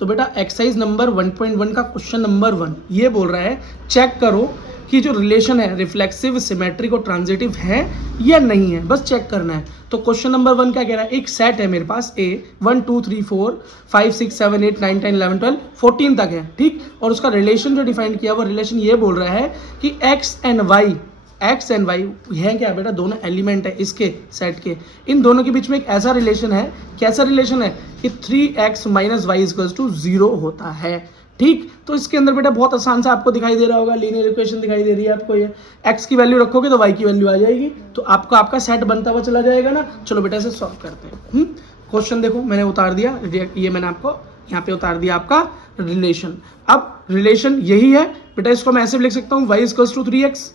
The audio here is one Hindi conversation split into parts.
तो बेटा एक्सरसाइज नंबर 1.1 का क्वेश्चन नंबर 1 ये बोल रहा है चेक करो कि जो रिलेशन है रिफ्लेक्सिव, सिमेट्रिक और ट्रांजिटिव है या नहीं है, बस चेक करना है। तो क्वेश्चन नंबर 1 क्या कह रहा है, एक सेट है मेरे पास ए 1 2 3 4 5 6 7 8 9 10 11 12 14 तक है, ठीक। और उसका रिलेशन जो डिफाइन किया वो रिलेशन ये बोल रहा है कि एक्स एंड वाई है क्या बेटा, दोनों एलिमेंट है इसके सेट के, इन दोनों के बीच में एक ऐसा रिलेशन है, कैसा रिलेशन है कि 3x minus Y equals to 0 होता है, ठीक। तो इसके अंदर बेटा बहुत आसान सा आपको दिखाई दे रहा होगा, लीनियर इक्वेशन दिखाई दे रही है आपको, ये x की वैल्यू रखोगे तो y की वैल्यू आ जाएगी, तो आपका सेट बनता हुआ चला जाएगा ना। चलो बेटा इसे सॉल्व करते हैं। क्वेश्चन देखो मैंने उतार दिया, ये मैंने आपको यहाँ पे उतार दिया आपका रिलेशन। अब रिलेशन यही है बेटा, इसको मैं ऐसे भी लिख सकता हूँ y इक्वल्स टू 3x,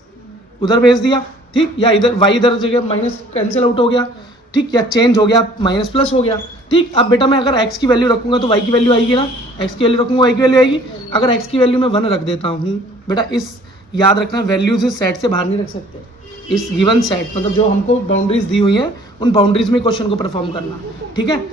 उधर भेज दिया, ठीक, या इधर y इधर जगह माइनस कैंसिल आउट हो गया, ठीक, या चेंज हो गया माइनस प्लस हो गया, ठीक। अब बेटा मैं अगर x की वैल्यू रखूंगा तो y की वैल्यू आएगी ना, x की वैल्यू रखूंगा y की वैल्यू आएगी। अगर x की वैल्यू मैं 1 रख देता हूँ बेटा, इस याद रखना वैल्यूज इस सेट से बाहर नहीं रख सकते, इस गिवन सेट मतलब जो हमको बाउंड्रीज दी हुई हैं उन बाउंड्रीज में क्वेश्चन को परफॉर्म करना, ठीक है।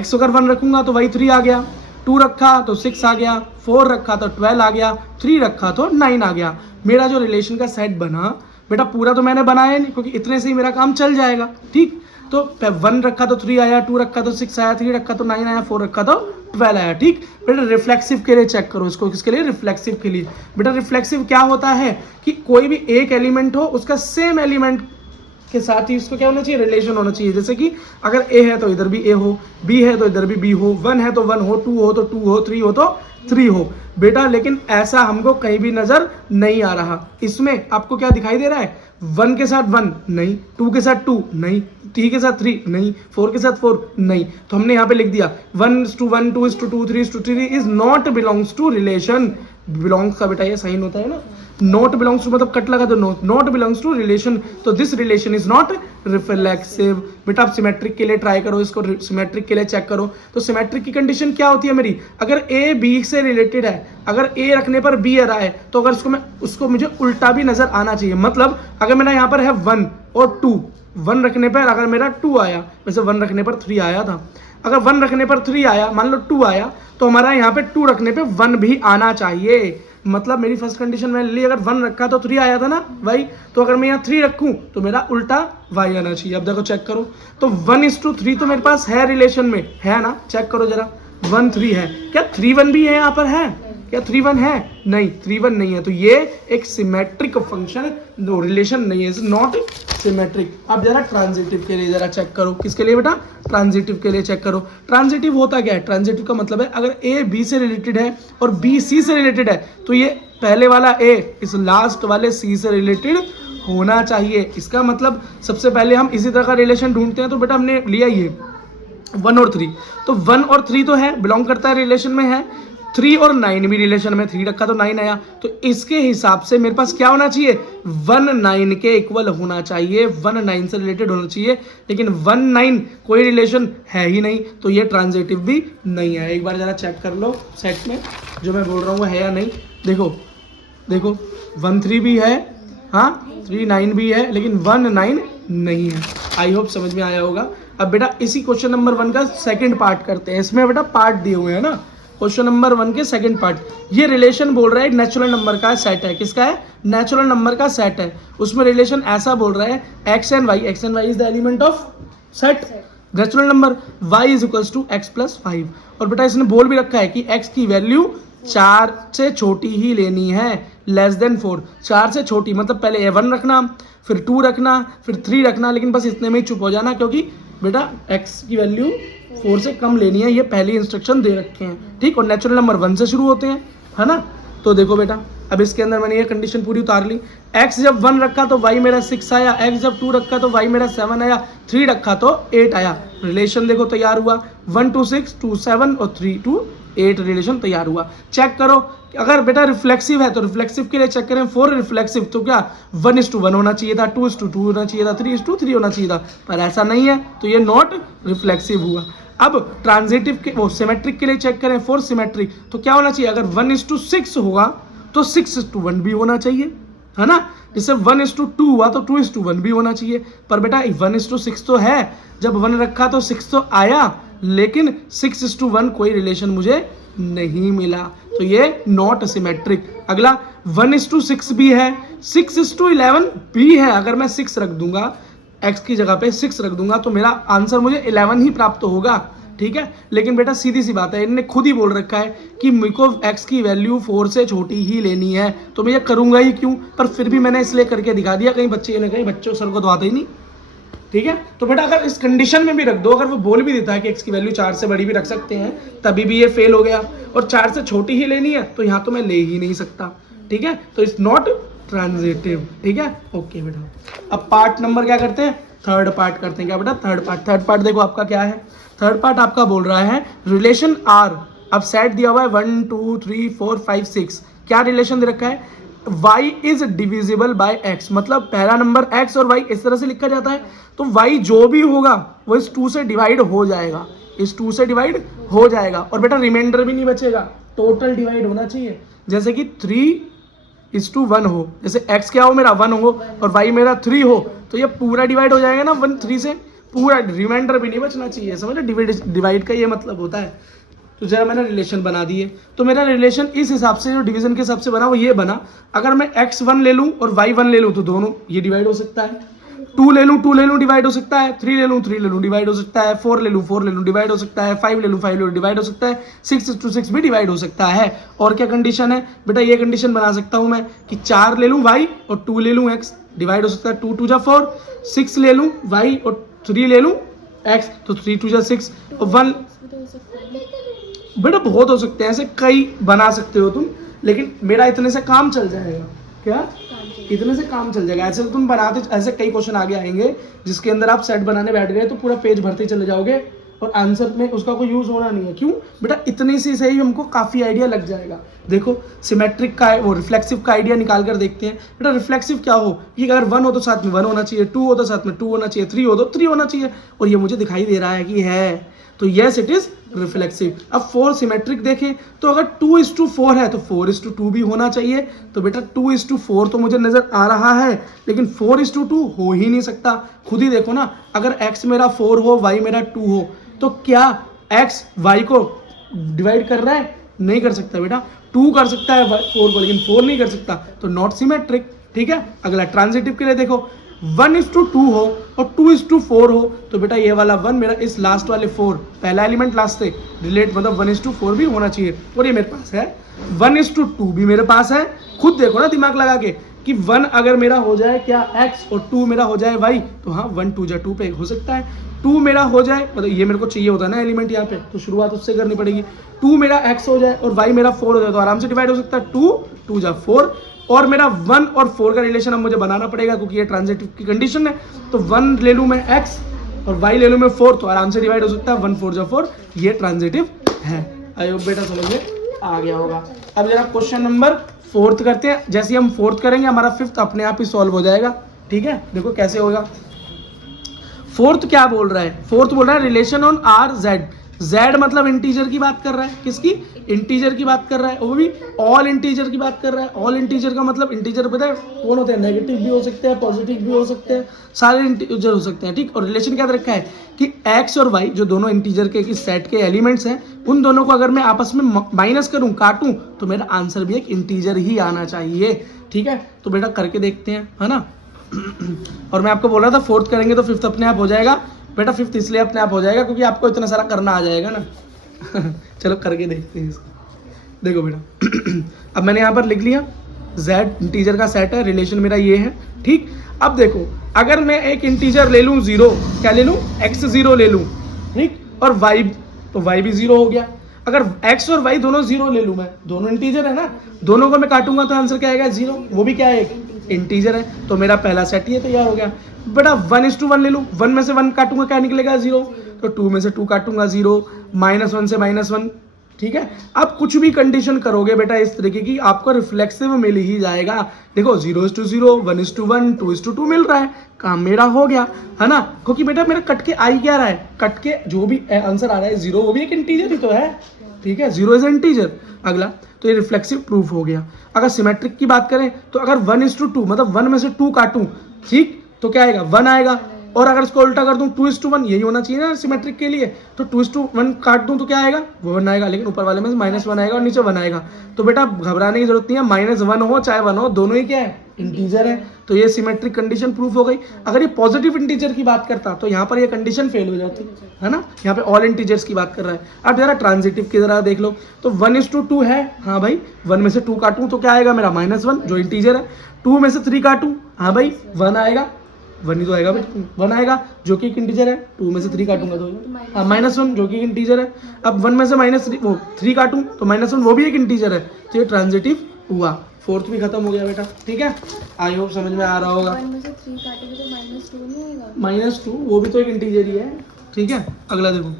x अगर 1 रखूंगा तो y 3 आ गया, 2 रखा तो 6 आ गया, 4 रखा तो 12 आ गया, 3 रखा तो 9 आ गया। मेरा जो रिलेशन का सेट बना बेटा, पूरा तो मैंने बनाया नहीं क्योंकि इतने से ही मेरा काम चल जाएगा, ठीक। तो 1 रखा तो 3 आया, 2 रखा तो 6 आया, 3 रखा तो 9 आया, 4 रखा तो 12 आया, ठीक। बेटा रिफ्लेक्सिव के लिए चेक करो इसको, किसके लिए, रिफ्लेक्सिव के लिए। बेटा रिफ्लेक्सिव क्या होता है कि कोई भी एक एलिमेंट हो उसका सेम एलिमेंट के साथ ही उसको क्या होना चाहिए, रिलेशन होना चाहिए। जैसे कि अगर ए है तो इधर भी ए हो, बी है तो इधर भी बी हो, 1 है तो 1 हो, 2 हो तो 2 हो, 3 हो तो 3 हो बेटा। लेकिन ऐसा हमको कहीं भी नजर नहीं आ रहा। इसमें आपको क्या दिखाई दे रहा है, 1 के साथ 1 नहीं, 2 के साथ 2 नहीं, 3 के साथ 3 नहीं, 4 के साथ 4 नहीं। तो हमने यहाँ पे लिख दिया 1:1, 2:2, 3:3 is not belongs to relation. Belongs का बेटा ये साइन होता है ना, नॉट बिलोंग्स टू मतलब कट लगा तो नॉट बिलोंग्स टू रिलेशन, तो this relation is not reflexive. बेटा आप सिमेट्रिक के लिए ट्राई करो इसको, सिमेट्रिक के लिए चेक करो। तो सिमेट्रिक की कंडीशन क्या होती है मेरी, अगर ए बी से रिलेटेड है, अगर ए रखने पर बी आ रहा है तो अगर उसको मुझे उल्टा भी नजर आना चाहिए। मतलब अगर मेरा यहाँ पर है 1 और 2, 1 रखने पर अगर मेरा 2 आया, वैसे 1 रखने पर 3 आया था, अगर 1 रखने पर 3 आया, मान लो 2 आया, तो हमारा यहाँ पे 2 रखने पे 1 भी आना चाहिए। मतलब मेरी फर्स्ट कंडीशन मैंने ली, अगर 1 रखा तो 3 आया था ना वाई, तो अगर मैं यहाँ 3 रखूँ तो मेरा उल्टा वाई आना चाहिए। अब देखो चेक करो, तो 1:3 तो मेरे पास है रिलेशन में, है ना, चेक करो जरा, 1 3 है क्या, 3 1 भी है यहाँ पर, है क्या 3 1 है, नहीं 3 1 नहीं है, तो ये एक सिमेट्रिक फंक्शन रिलेशन नहीं है, नॉट सिमेट्रिक। अब जरा ट्रांजिटिव के लिए जरा चेक करो, किसके लिए बेटा, ट्रांजिटिव के लिए चेक करो। ट्रांजिटिव होता क्या है, ट्रांजिटिव का मतलब है अगर ए बी से रिलेटेड है और बी सी से रिलेटेड है तो ये पहले वाला ए इस लास्ट वाले सी से रिलेटेड होना चाहिए। इसका मतलब सबसे पहले हम इसी तरह का रिलेशन ढूंढते हैं, तो बेटा हमने लिया ये 1 और 3, तो 1 और 3 तो है, बिलोंग करता है, रिलेशन में है। 3 और 9 भी रिलेशन में, 3 रखा तो 9 आया, तो इसके हिसाब से मेरे पास क्या होना चाहिए, 1 9 के इक्वल होना चाहिए, 1 9 से रिलेटेड होना चाहिए। लेकिन 1 9 कोई रिलेशन है ही नहीं, तो ये ट्रांजिटिव भी नहीं है। एक बार जरा चेक कर लो सेट में जो मैं बोल रहा हूँ है या नहीं। देखो देखो 1 3 भी है, हाँ 3 9 भी है, लेकिन 1 9 नहीं है। आई होप समझ में आया होगा। अब बेटा इसी क्वेश्चन नंबर 1 का सेकंड पार्ट करते हैं। इसमें बेटा पार्ट दिए हुए हैं ना, क्वेश्चन नंबर 1 के सेकंड पार्ट, ये रिलेशन बोल रहा है नेचुरल नंबर का सेट है, किसका है, नेचुरल नंबर का सेट है। उसमें रिलेशन ऐसा बोल रहा है x and y is the element of set natural number, y is equals to x plus 5। और बेटा इसने बोल भी रखा है कि x की वैल्यू 4 से छोटी ही लेनी है, लेस देन 4, 4 से छोटी मतलब पहले 1 रखना, फिर 2 रखना, फिर 3 रखना, लेकिन बस इतने में ही चुप हो जाना क्योंकि बेटा x की वैल्यू 4 से कम लेनी है, ये पहली इंस्ट्रक्शन दे रखे हैं, ठीक। और नेचुरल नंबर 1 से शुरू होते हैं, है ना। तो देखो बेटा अब इसके अंदर मैंने ये कंडीशन पूरी उतार ली, x जब 1 रखा तो y मेरा 6 आया, x जब 2 रखा तो y मेरा 7 आया, 3 रखा तो 8 आया। रिलेशन देखो तैयार हुआ, 1 to 6 2 7 और 3 to 8 रिलेशन तैयार हुआ। चेक करो अगर बेटा रिफ्लेक्सिव है तो रिफ्लेक्सिव के लिए चेक करें, 4 रिफ्लेक्सिव तो क्या 1:1 होना चाहिए था, 2:2 होना चाहिए था, 3:3 होना चाहिए था, पर ऐसा नहीं है, तो ये नॉट रिफ्लेक्सिव हुआ। अब ट्रांजिटिव के वो सिमेट्रिक के लिए चेक करें, 4 सिमेट्रिक तो क्या होना चाहिए, अगर 1:6 होगा तो 6:1 भी होना चाहिए, है ना। जैसे 1:2 हुआ तो 2:1 भी होना चाहिए, पर बेटा 1:6 तो है, जब 1 रखा तो 6 तो आया, लेकिन 6:1 कोई रिलेशन मुझे नहीं मिला, तो ये नॉट सिमेट्रिक। अगला 1:6 भी है, 6:11 भी है। अगर मैं 6 रख दूंगा, x की जगह पे 6 रख दूंगा तो मेरा आंसर मुझे 11 ही प्राप्त होगा, ठीक है। लेकिन बेटा सीधी सी बात है, इन्होंने खुद ही बोल रखा है कि मेरे को x की वैल्यू 4 से छोटी ही लेनी है, तो मैं ये करूंगा ही क्यों। पर फिर भी मैंने इसलिए करके दिखा दिया, कहीं बच्चे ने कहीं बच्चों सर को तो आता ही नहीं, ठीक है। तो बेटा अगर इस कंडीशन में भी रख दो, अगर वो बोल भी देता है कि x की वैल्यू 4 से बड़ी भी रख सकते हैं, तभी भी ये फेल हो गया। और 4 से छोटी ही लेनी है तो यहाँ तो मैं ले ही नहीं सकता, ठीक है। तो इट्स नॉट ट्रांजिटिव, ठीक है। ओके बेटा, अब पार्ट नंबर क्या करते हैं, थर्ड पार्ट करते हैं। क्या बेटा, थर्ड पार्ट देखो आपका क्या है। थर्ड पार्ट आपका बोल रहा है रिलेशन आर। अब सेट दिया हुआ है 1 2 3 4 5 6। क्या रिलेशन दे रखा है, y is divisible by x, मतलब पहला नंबर x और y इस तरह से लिखा जाता है, तो y जो भी होगा वो इस 2 से डिवाइड हो जाएगा, इस 2 से डिवाइड हो जाएगा। और बेटा रिमाइंडर भी नहीं बचेगा, टोटल डिवाइड होना चाहिए। जैसे कि 3:1 हो, जैसे x क्या हो मेरा 1 हो और y मेरा 3 हो, तो ये पूरा डिवाइड हो जाएगा ना 1 3 से, पूरा, रिमाइंडर भी नहीं बचना चाहिए। समझ लो, डिवाइड का ये मतलब होता है। तो जरा मैंने रिलेशन बना दिए, तो मेरा रिलेशन इस हिसाब से, जो डिवीजन के हिसाब से बना वो ये बना। अगर मैं x1 ले लूँ और y1 ले लूँ तो दोनों ये डिवाइड हो सकता है। 2 ले लूँ डिवाइड हो सकता है। 3 ले लूँ डिवाइड हो सकता है। 4 ले लूँ डिवाइड हो सकता है। 5 ले लूँ डिवाइड हो सकता है। 6:6 भी डिवाइड हो सकता है। और क्या कंडीशन है बेटा, ये कंडीशन बना सकता हूँ मैं कि 4 ले लूँ y और 2 ले लूँ x, डिवाइड हो सकता है। 2 2 जा 4, 6 ले लूँ y और 3 ले लूँ x, तो 3 2 जा 6 और 1। बेटा बहुत हो सकते हैं ऐसे, कई बना सकते हो तुम, लेकिन मेरा इतने से काम चल जाएगा। क्या, इतने से काम चल जाएगा। ऐसे तो तुम बनाते, ऐसे कई क्वेश्चन आगे आएंगे जिसके अंदर आप सेट बनाने बैठ गए तो पूरा पेज भरते चले जाओगे और आंसर में उसका कोई यूज होना नहीं है। क्यों बेटा, इतनी सी से ही हमको काफी आइडिया लग जाएगा। देखो सिमेट्रिक का वो रिफ्लेक्सिव का आइडिया निकाल कर देखते हैं। बेटा रिफ्लेक्सिव क्या हो, कि अगर 1 हो तो साथ में 1 होना चाहिए, 2 हो तो साथ में 2 होना चाहिए, 3 हो तो 3 होना चाहिए, और ये मुझे दिखाई दे रहा है कि है, तो यस इट इज रिफ्लेक्सिव। अब 4 सिमेट्रिक देखें तो अगर 2:4 है तो 4:2 भी होना चाहिए। तो बेटा 2:4 तो मुझे नजर आ रहा है, लेकिन 4:2 हो ही नहीं सकता। खुद ही देखो ना, अगर x मेरा 4 हो, y मेरा 2 हो, तो क्या x y को डिवाइड कर रहा है? नहीं कर सकता बेटा। 2 कर सकता है 4 को, लेकिन 4 नहीं कर सकता, तो नॉट सिमेट्रिक, ठीक है। अगला ट्रांजिटिव के लिए देखो, 1:2 हो और 2:4 हो, तो बेटा ये वाला 1 मेरा इस लास्ट वाले 4, पहला एलिमेंट लास्ट से रिलेट, मतलब 1:4 भी होना चाहिए। और ये मेरे पास है 1:2 भी मेरे पास है। खुद देखो ना दिमाग लगा के कि 1 अगर मेरा हो जाए क्या x और 2 मेरा हो जाए y, तो हाँ 1 2 जा 2 पे हो सकता है। 2 मेरा हो जाए, मतलब ये मेरे को चाहिए होता है ना एलिमेंट यहाँ पे, तो शुरुआत उससे करनी पड़ेगी। 2 मेरा x हो जाए और y मेरा 4 हो जाए, तो आराम से डिवाइड हो सकता है। 2 2 जा 4, और मेरा 1 और 4 का रिलेशन अब मुझे बनाना पड़ेगा क्योंकि ये ट्रांजिटिव की कंडीशन है। तो 1 ले लूँ मैं x और y ले लूँ मैं 4, तो आराम से डिवाइड हो सकता है। 1 4 जा 4, ये ट्रांजिटिव है। आई होप बेटा समझ में आ गया होगा। अब जरा क्वेश्चन नंबर 4 करते हैं। जैसे हम 4 करेंगे हमारा 5th अपने आप ही सॉल्व हो जाएगा, ठीक है। देखो कैसे होगा। 4th क्या बोल रहा है, 4th बोल रहा है relation on are Z. Z मतलब इंटीजर की बात कर रहा है, किसकी, इंटीजर की बात कर रहा है, वो भी ऑल इंटीजर की बात कर रहा है। ऑल इंटीजर का मतलब, इंटीजर पता है कौन होते हैं, नेगेटिव भी हो सकते हैं, पॉजिटिव भी हो सकते हैं, सारे इंटीजर हो सकते हैं, ठीक। और रिलेशन क्या रखा है कि एक्स और वाई जो दोनों इंटीजर के सेट के एलिमेंट्स हैं, उन दोनों को अगर मैं आपस में माइनस करूं, काटूं, तो मेरा आंसर भी एक इंटीजर ही आना चाहिए, ठीक है। तो बेटा करके देखते हैं, है ना। और मैं आपको बोल रहा था 4th करेंगे तो 5th अपने आप हो जाएगा। बेटा 5th इसलिए अपने आप हो जाएगा क्योंकि आपको इतना सारा करना आ जाएगा ना। चलो करके देखते हैं इसको। देखो बेटा अब मैंने यहाँ पर लिख लिया z इंटीजर का सेट है, रिलेशन मेरा ये है, ठीक। अब देखो अगर मैं एक इंटीजर ले लूँ 0, क्या ले लूँ, x0 ले लूँ, ठीक, और y, तो y भी 0 हो गया। अगर x और y दोनों 0 ले लूँ मैं, दोनों इंटीजर है ना, दोनों को मैं काटूंगा तो आंसर क्या आएगा, 0, वो भी क्या है, एक इंटीजर है। तो मेरा पहला सेट ये तैयार हो गया। बेटा 1:1 ले लूँ, 1 में से 1 काटूंगा क्या निकलेगा, 0, तो 2 में से 2 काटूंगा 0, -1 से -1, ठीक है। अब कुछ भी कंडीशन करोगे बेटा इस तरीके की, आपको रिफ्लेक्सिव मिल ही जाएगा। देखो 0:0, 1:1, 2:2 मिल रहा है, काम मेरा हो गया, है ना। क्योंकि बेटा मेरा कट के आई क्या रहा है, कट के जो भी आंसर आ रहा है 0, वो भी एक इंटीजर ही तो है, ठीक है, 0 इज इंटीजर। अगला तो ये रिफ्लेक्सिव प्रूफ हो गया। अगर सिमेट्रिक की बात करें तो अगर 1:2 मतलब 1 में से 2 काटूं, ठीक, तो क्या आएगा, 1 आएगा। और अगर इसको उल्टा कर दूं 2:1, यही होना चाहिए ना सिमेट्रिक के लिए, तो 2:1 काट दूं तो क्या आएगा, वो 1 आएगा, लेकिन ऊपर वाले में -1 आएगा और नीचे 1 आएगा। तो बेटा घबराने की जरूरत नहीं है, -1 हो चाहे 1 हो, दोनों ही क्या है, इंटीजर है। तो ये सिमेट्रिक कंडीशन प्रूफ हो गई। अगर ये पॉजिटिव इंटीजर की बात करता तो यहाँ पर ये कंडीशन फेल हो जाती है ना, यहाँ पे ऑल इंटीजर्स की बात कर रहा है। अब जरा ट्रांजिटिव की तरह देख लो, तो 1:2 है, हाँ भाई 1 में से 2 काटूं तो क्या आएगा मेरा -1 जो इंटीजर है, 2 में से 3 काटूं, हाँ भाई 1 आएगा, 1 ही तो आएगा भाई, 1 आएगा जो कि एक इंटीजर है, 2 में से 3 काटूंगा तो हाँ -1 जो कि एक इंटीजर है। अब 1 में से -3 काटूं तो -1 वो भी एक इंटीजर है, तो ये ट्रांजिटिव हुआ। फोर्थ भी खत्म हो गया बेटा, ठीक है, आई होप समझ में आ रहा होगा। 1 में से 3 काटेंगे तो -2 नहीं आएगा, -2 वो भी तो एक इंटीजर ही है, ठीक है। अगला देखो,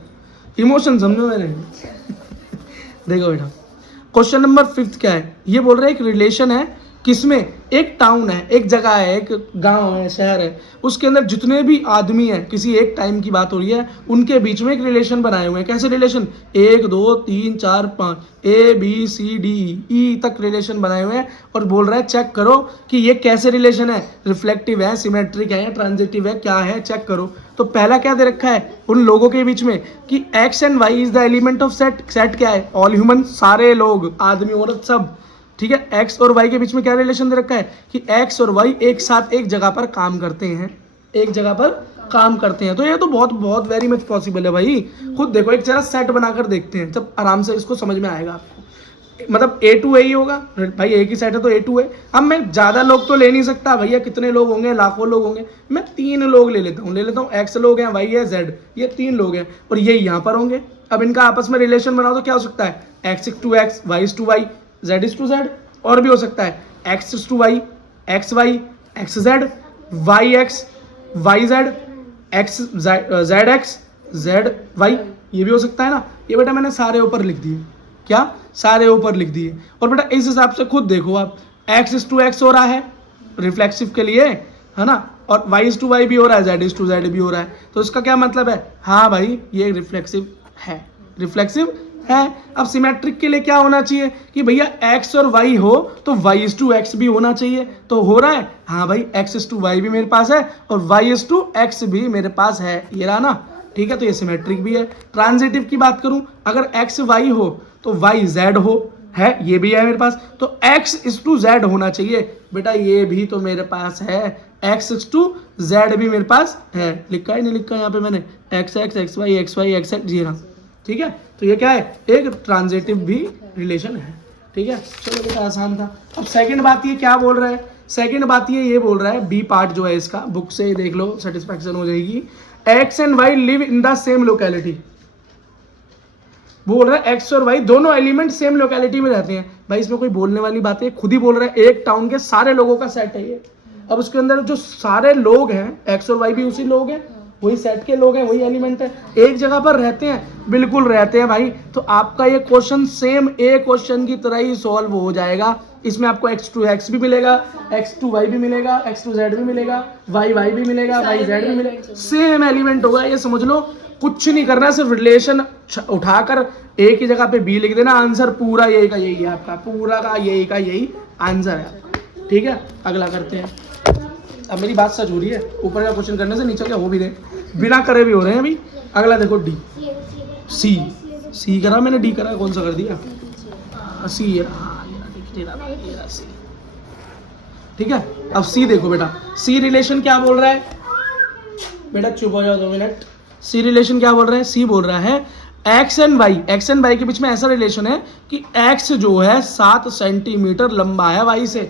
इमोशन समझो मैंने देखो बेटा, क्वेश्चन नंबर 5 क्या है, ये बोल रहा है एक रिलेशन है, किसमें, एक टाउन है, एक जगह है, एक गांव है, शहर है, उसके अंदर जितने भी आदमी हैं, किसी एक टाइम की बात हो रही है, उनके बीच में एक रिलेशन बनाए हुए हैं। कैसे रिलेशन, 1 2 3 4 5 ABCDE तक रिलेशन बनाए हुए हैं, और बोल रहा है चेक करो कि ये कैसे रिलेशन है, रिफ्लेक्टिव है, सिमेट्रिक है या ट्रांजिटिव है, क्या है चेक करो। तो पहला क्या दे रखा है उन लोगों के बीच में कि X and Y is the element of set. Set क्या है, ऑल ह्यूमन, सारे लोग, आदमी औरत सब, ठीक है। एक्स और वाई के बीच में क्या रिलेशन दे रखा है कि एक्स और वाई एक साथ एक जगह पर काम करते हैं, एक जगह पर काम करते हैं। तो ये तो बहुत बहुत वेरी मच पॉसिबल है भाई, खुद देखो, एक जरा सेट बनाकर देखते हैं, जब आराम से इसको समझ में आएगा आपको। मतलब A2 ही होगा भाई, एक ही सेट है तो A2 है। अब मैं ज़्यादा लोग तो ले नहीं सकता भैया, कितने लोग होंगे, लाखों लोग होंगे, मैं 3 लोग ले लेता हूँ, एक्स लोग हैं, वाई है, जेड, ये 3 लोग हैं, और ये यहाँ पर होंगे। अब इनका आपस में रिलेशन बनाओ तो क्या हो सकता है, X:2X, Y:2Y, Z:2Z, और भी हो सकता है X:2Y, XY, XZ, YX, YZ, ZX, ZY, ये भी हो सकता है ना। ये बेटा मैंने सारे ऊपर लिख दिए, क्या, सारे ऊपर लिख दिए। और बेटा इस हिसाब से खुद देखो आप, X:2X हो रहा है रिफ्लेक्सिव के लिए, है ना, और Y:2Y भी हो रहा है, Z:2Z भी हो रहा है, तो इसका क्या मतलब है, हाँ भाई ये रिफ्लेक्सिव है, रिफ्लेक्सिव है। अब सिमेट्रिक के लिए क्या होना चाहिए कि भैया X और Y हो तो Y:2X भी होना चाहिए, तो हो रहा है, हाँ भाई X:2Y भी मेरे पास है और Y:2X भी मेरे पास है, ये रहा ना, ठीक है। तो ये सिमेट्रिक भी है। ट्रांजिटिव की बात करूं, अगर XY हो तो YZ हो, है, ये भी है मेरे पास, तो X:Z होना चाहिए, बेटा ये भी तो मेरे पास है, X:Z भी मेरे पास है, लिखा ही नहीं लिखा यहाँ पे मैंने, XX, XY, XY, XX, ये रहा, ठीक है। तो ये क्या है, एक ट्रांजिटिव भी रिलेशन है, ठीक है। चलो बेटा आसान था। अब सेकंड बात ये क्या बोल रहा है, सेकंड बात ये बोल रहा है, बी पार्ट जो है इसका, बुक से ही देख लो, सेटिस्फैक्शन हो जाएगी। X and Y live in the same locality, बोल रहा है X और Y दोनों एलिमेंट सेम लोकेलिटी में रहते हैं। भाई इसमें कोई बोलने वाली बात है, खुद ही बोल रहा है, एक टाउन के सारे लोगों का सेट है ये। अब उसके अंदर जो सारे लोग हैं, X और Y भी उसी लोग हैं, वही सेट के लोग हैं, वही एलिमेंट है, एक जगह पर रहते हैं, बिल्कुल रहते हैं भाई। तो आपका ये क्वेश्चन सेम ए क्वेश्चन की तरह ही सॉल्व हो जाएगा। इसमें आपको X:2X भी मिलेगा, X:2Y भी मिलेगा, X:2Z भी मिलेगा, YY भी मिलेगा, YZ भी मिलेगा, सेम एलिमेंट होगा, ये समझ लो। कुछ नहीं करना, सिर्फ रिलेशन उठाकर एक ही जगह पे बी लिख देना, आंसर पूरा यही का यही है आपका, पूरा का यही आंसर है आपका, ठीक है। अगला करते हैं। अब मेरी बात सच हो रही है, ऊपर का क्वेश्चन करने से नीचे क्या हो भी रहे, बिना करे भी हो रहे हैं अभी। अगला देखो डी, सी करा मैंने, डी करा, कौन सा कर दिया, सी, सी, ठीक है। अब सी देखो बेटा, सी रिलेशन क्या बोल रहा है, बेटा चुप हो जाओ 2 मिनट। सी रिलेशन क्या बोल रहा है, सी बोल रहा है एक्स एंड वाई के बीच में ऐसा रिलेशन है कि एक्स जो है 7 सेंटीमीटर लंबा है वाई से,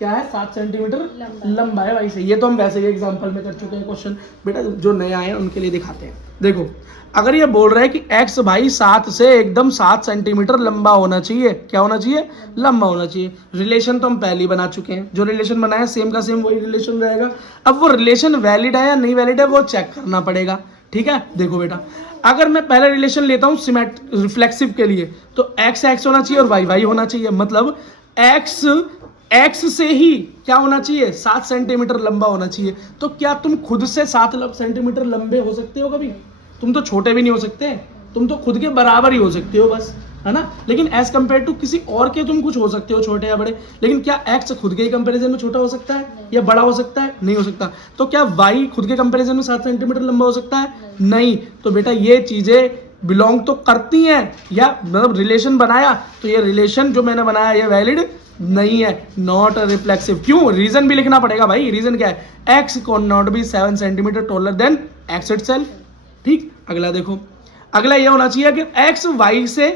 क्या है 7 सेंटीमीटर लंबा है वाई से। ये तो हम वैसे ही एग्जांपल में कर चुके हैं क्वेश्चन, बेटा जो नए आए हैं उनके लिए दिखाते हैं। देखो अगर ये बोल रहा है कि एक्स भाई 7 से एकदम 7 सेंटीमीटर लंबा होना चाहिए, क्या होना चाहिए, लंबा होना चाहिए। रिलेशन तो हम पहले ही बना चुके हैं, जो रिलेशन बनाया सेम का सेम वही रिलेशन रहेगा। अब वो रिलेशन वैलिड है या नहीं वैलिड है वो चेक करना पड़ेगा, ठीक है। देखो बेटा अगर मैं पहला रिलेशन लेता हूँ रिफ्लेक्सिव के लिए, तो एक्स एक्स होना चाहिए और वाई वाई होना चाहिए, मतलब एक्स एक्स से ही क्या होना चाहिए, 7 सेंटीमीटर लंबा होना चाहिए। तो क्या तुम खुद से 7 सेंटीमीटर लंबे हो सकते हो कभी? तुम तो छोटे भी नहीं हो सकते, तुम तो खुद के बराबर ही हो सकते हो बस, है ना। लेकिन एज कम्पेयर टू किसी और के तुम कुछ हो सकते हो छोटे या बड़े, लेकिन क्या एक्स खुद के ही कंपैरिजन में छोटा हो सकता है या बड़ा हो सकता है? नहीं हो सकता। तो क्या वाई खुद के कंपैरिजन में 7 सेंटीमीटर लंबा हो सकता है? नहीं। तो बेटा ये चीजें बिलोंग तो करती हैं, या मतलब रिलेशन बनाया तो ये रिलेशन जो मैंने बनाया ये वैलिड नहीं है, नॉट रिफ्लेक्सिव। क्यों? रीजन भी लिखना पड़ेगा भाई। रीजन क्या है? X can not be 7 centimetre taller than x itself. ठीक, अगला देखो, अगला ये होना चाहिए कि एक्स वाई से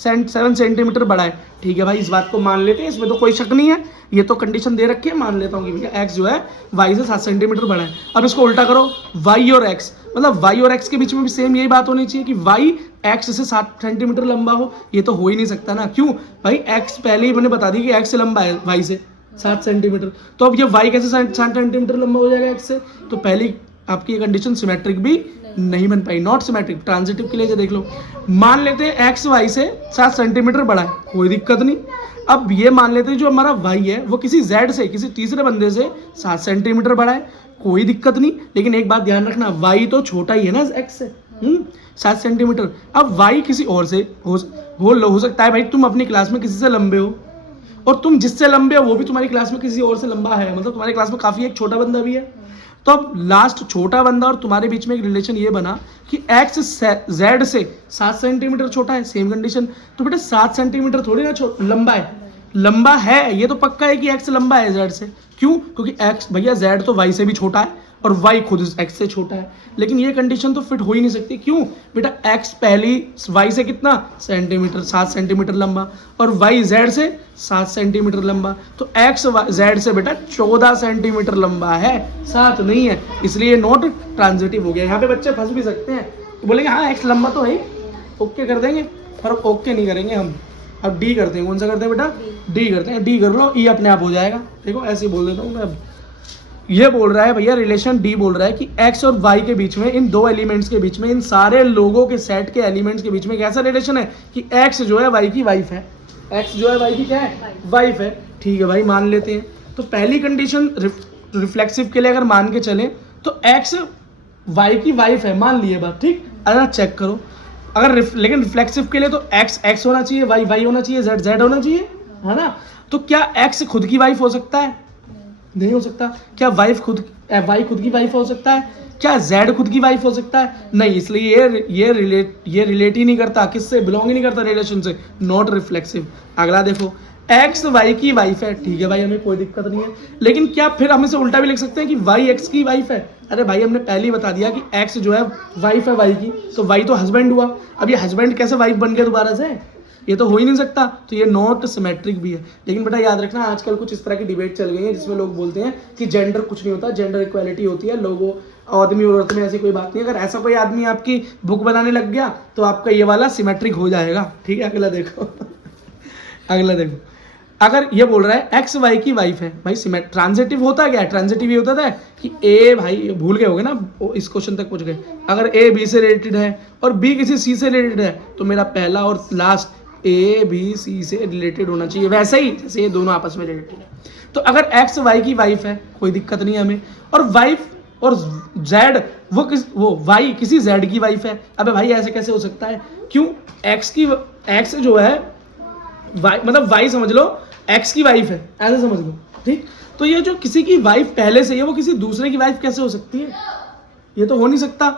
7 सेंटीमीटर बड़ा है। ठीक है भाई, इस बात को मान लेते हैं, इसमें तो कोई शक नहीं है, ये तो कंडीशन दे रखी है, मान लेता हूँ कि भैया एक्स जो है वाई से 7 सेंटीमीटर बड़ा है। अब इसको उल्टा करो, वाई और एक्स, मतलब वाई और एक्स के बीच में भी सेम यही बात होनी चाहिए कि वाई एक्स से 7 सेंटीमीटर लंबा हो। ये तो हो ही नहीं सकता ना। क्यों भाई? एक्स पहले ही मैंने बता दी कि एक्स लंबा है वाई से 7 सेंटीमीटर, तो अब ये वाई कैसे 7 सेंटीमीटर लंबा हो जाएगा एक्स से? तो पहली आपकी ये कंडीशन सिमेट्रिक भी नहीं बन पाई, नॉट सिमेट्रिक। ट्रांजिटिव के लिए देख लो, मान लेते हैं एक्स वाई से 7 सेंटीमीटर बड़ा है, कोई दिक्कत नहीं। अब ये मान लेते हैं जो हमारा वाई है वो किसी जेड से, किसी तीसरे बंदे से 7 सेंटीमीटर बड़ा है, कोई दिक्कत नहीं। लेकिन एक बात ध्यान रखना, वाई तो छोटा ही है ना एक्स से 7 सेंटीमीटर। अब वाई किसी और से हो सकता है भाई तुम अपनी क्लास में किसी से लंबे हो, और तुम जिससे लंबे हो वो भी तुम्हारी क्लास में किसी और से लंबा है, मतलब तुम्हारी क्लास में काफी एक छोटा बंदा भी है। तो अब लास्ट छोटा बंदा और तुम्हारे बीच में एक रिलेशन ये बना कि एक्स जेड से 7 सेंटीमीटर छोटा है, सेम कंडीशन। तो बेटा 7 सेंटीमीटर थोड़ी ना लंबा है, लंबा है, ये तो पक्का है कि एक्स लंबा है जेड से। क्यों? क्योंकि एक्स भैया जेड तो वाई से भी छोटा है और वाई खुद एक्स से छोटा है। लेकिन ये कंडीशन तो फिट हो ही नहीं सकती। क्यों बेटा? एक्स पहली वाई से कितना सेंटीमीटर, 7 सेंटीमीटर लंबा, और वाई जेड से 7 सेंटीमीटर लंबा। तो एक्स जेड से बेटा 14 सेंटीमीटर लंबा है, 7 नहीं है, इसलिए नॉट ट्रांजिटिव हो गया। यहाँ पे बच्चे फंस भी सकते हैं, बोलेंगे हाँ एक्स लंबा तो है, ओके कर देंगे, पर ओके नहीं करेंगे हम। अब डी करते हैं, कौन सा करते हैं बेटा? डी करते हैं। डी कर लो, ई अपने आप हो जाएगा। देखो ऐसे ही बोल देता हूँ मैं। अब ये बोल रहा है भैया, रिलेशन डी बोल रहा है कि एक्स और वाई के बीच में, इन दो एलिमेंट्स के बीच में, इन सारे लोगों के सेट के एलिमेंट्स के बीच में कैसा रिलेशन है कि एक्स जो है वाई की वाइफ है, एक्स जो है वाई की क्या है? वाइफ है। ठीक है भाई, मान लेते हैं। तो पहली कंडीशन रिफ्लेक्सिव के लिए अगर मान के चले तो एक्स वाई की वाइफ है, मान लिए बात। ठीक, अगर चेक करो, अगर लेकिन रिफ्लेक्सिव के लिए तो एक्स एक्स होना चाहिए, वाई वाई होना चाहिए, जेड जेड होना चाहिए, है ना। तो क्या एक्स खुद की वाइफ हो सकता है? नहीं हो सकता। क्या वाई खुद की वाइफ हो सकता है? क्या जेड खुद की वाइफ हो सकता है? नहीं। इसलिए ये रिलेट ही नहीं करता, किससे बिलोंग ही नहीं करता रिलेशन से, नॉट रिफ्लेक्सिव। अगला देखो, एक्स वाई की वाइफ है, ठीक है भाई, हमें कोई दिक्कत नहीं है। लेकिन क्या फिर हम इसे उल्टा भी लिख सकते हैं कि वाई एक्स की वाइफ है? अरे भाई हमने पहले ही बता दिया कि एक्स जो है वाइफ है वाई की, तो वाई तो हस्बैंड हुआ। अब ये हस्बैंड कैसे वाइफ बन गया दोबारा से? ये तो हो ही नहीं सकता। तो ये नॉट सिमेट्रिक भी है। लेकिन बेटा याद रखना, आजकल कुछ इस तरह की डिबेट चल गई है जिसमें लोग बोलते हैं कि जेंडर कुछ नहीं होता, जेंडर इक्वालिटी होती है, लोगों आदमी और औरत में ऐसी कोई बात नहीं। अगर ऐसा कोई आदमी आपकी बुक बनाने लग गया तो आपका ये वाला सिमेट्रिक हो जाएगा। ठीक है, अगला देखो अगला देखो, अगर ये बोल रहा है एक्स वाई की वाइफ है, भाई ट्रांजिटिव होता है क्या? ट्रांजिटिव ये होता था कि ए, भाई भूल गए होगे ना, इस क्वेश्चन तक पहुंच गए। अगर ए बी से रिलेटेड है और बी किसी सी से रिलेटेड है तो मेरा पहला और लास्ट ए बी सी से रिलेटेड होना चाहिए, वैसे ही जैसे ये दोनों आपस में रिलेटेड है। तो अगर एक्स वाई की वाइफ है कोई दिक्कत नहीं है हमें, और वाइफ और जेड वो वाई किसी जेड की वाइफ है। अबे भाई ऐसे कैसे हो सकता है? क्यों? एक्स जो है वाई, मतलब वाई समझ लो एक्स की वाइफ है, ऐसे समझ लो। ठीक, तो ये जो किसी की वाइफ पहले से है वो किसी दूसरे की वाइफ कैसे हो सकती है? ये तो हो नहीं सकता।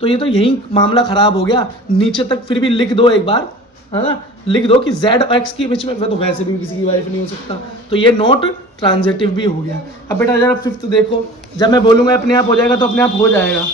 तो ये तो यही मामला खराब हो गया। नीचे तक फिर भी लिख दो एक बार, है ना, लिख दो कि जेड और एक्स के बीच में तो वैसे भी किसी की वाइफ नहीं हो सकता। तो ये नॉट ट्रांजिटिव भी हो गया। अब बेटा जरा फिफ्थ देखो, जब मैं बोलूंगा अपने आप हो जाएगा तो अपने आप हो जाएगा।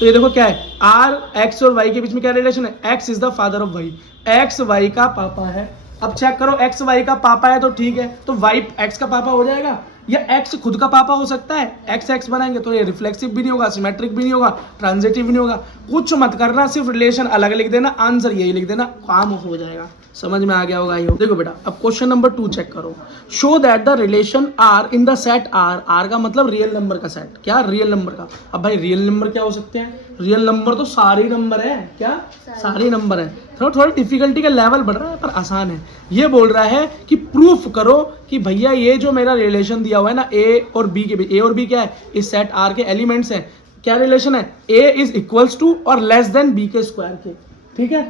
तो ये देखो क्या है, आर एक्स और वाई के बीच में क्या रिलेशन है? X is the father of Y, X Y का पापा है। अब चेक करो, एक्स वाई का पापा है तो ठीक है, तो वाई एक्स का पापा हो जाएगा, या एक्स खुद का पापा हो सकता है? एक्स एक्स बनाएंगे तो ये रिफ्लेक्सिव भी नहीं होगा, सिमेट्रिक भी नहीं होगा, ट्रांजिटिव भी नहीं होगा। कुछ मत करना, सिर्फ रिलेशन अलग लिख देना, आंसर यही लिख देना, काम हो जाएगा। समझ में आ गया होगा ये। देखो बेटा, अब क्वेश्चन नंबर 2 चेक करो। Show that the relation R in the set R, R का मतलब रियल नंबर का सेट। क्या? रियल नंबर का। अब भाई रियल नंबर क्या हो सकते हैं? रियल नंबर तो सारे नंबर है। क्या? सारे नंबर है। थोड़ा डिफिकल्टी का लेवल बढ़ रहा है पर आसान है। ये बोल रहा है कि प्रूफ करो कि भैया ये जो मेरा रिलेशन दिया हुआ है ना ए और बी के बीच, ए और बी क्या है? इस सेट आर के एलिमेंट्स है। क्या रिलेशन है? ए इज इक्वल्स टू और लेस देन बी के स्क्वायर के। ठीक है,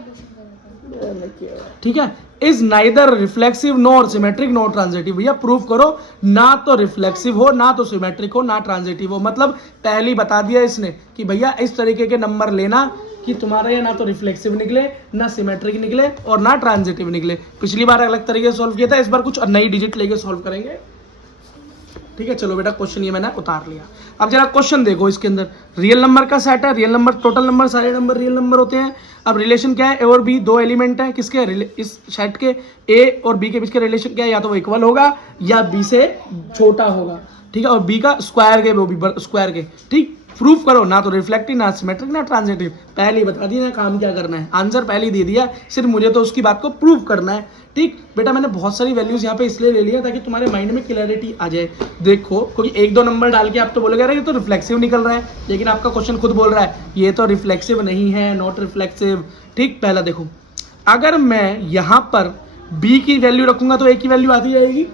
ठीक है, is neither reflexive nor symmetric nor transitive. भैया प्रूफ करो, ना तो रिफ्लेक्सिव हो, ना तो सिमेट्रिक हो, ना ट्रांजिटिव हो। मतलब पहले ही बता दिया इसने कि भैया इस तरीके के नंबर लेना कि तुम्हारा ये ना तो रिफ्लेक्सिव निकले, ना सिमेट्रिक निकले और ना ट्रांजिटिव निकले। पिछली बार अलग तरीके से सॉल्व किया था, इस बार कुछ नई डिजिट लेके सॉल्व करेंगे। ठीक है, चलो बेटा क्वेश्चन ये मैंने उतार लिया। अब जरा क्वेश्चन देखो, इसके अंदर रियल नंबर का सेट है, रियल नंबर टोटल नंबर, सारे नंबर रियल नंबर होते हैं। अब रिलेशन क्या है, ए और बी दो एलिमेंट हैं किसके, इस सेट के। ए और बी के बीच का रिलेशन क्या है, या तो वो इक्वल होगा या बी से छोटा होगा। ठीक है, और बी का स्क्वायर के, वो भी स्क्वायर के। ठीक, प्रूफ करो, ना तो रिफ्लेक्टिव, ना सिमेट्रिक, ना ट्रांजिटिव। पहले ही बता दिया ना काम क्या करना है, आंसर पहले ही दे दिया, सिर्फ मुझे तो उसकी बात को प्रूव करना है। ठीक बेटा, मैंने बहुत सारी वैल्यूज यहाँ पे इसलिए ले लिया ताकि तुम्हारे माइंड में क्लैरिटी आ जाए। देखो, क्योंकि एक दो नंबर डाल के आप तो बोलोगे अरे ये तो रिफ्लेक्सिव निकल रहा है, लेकिन आपका क्वेश्चन खुद बोल रहा है ये तो रिफ्लेक्सिव नहीं है, नॉट रिफ्लेक्सिव। ठीक, पहला देखो, अगर मैं यहाँ पर बी की वैल्यू रखूंगा तो ए की वैल्यू आती जाएगी।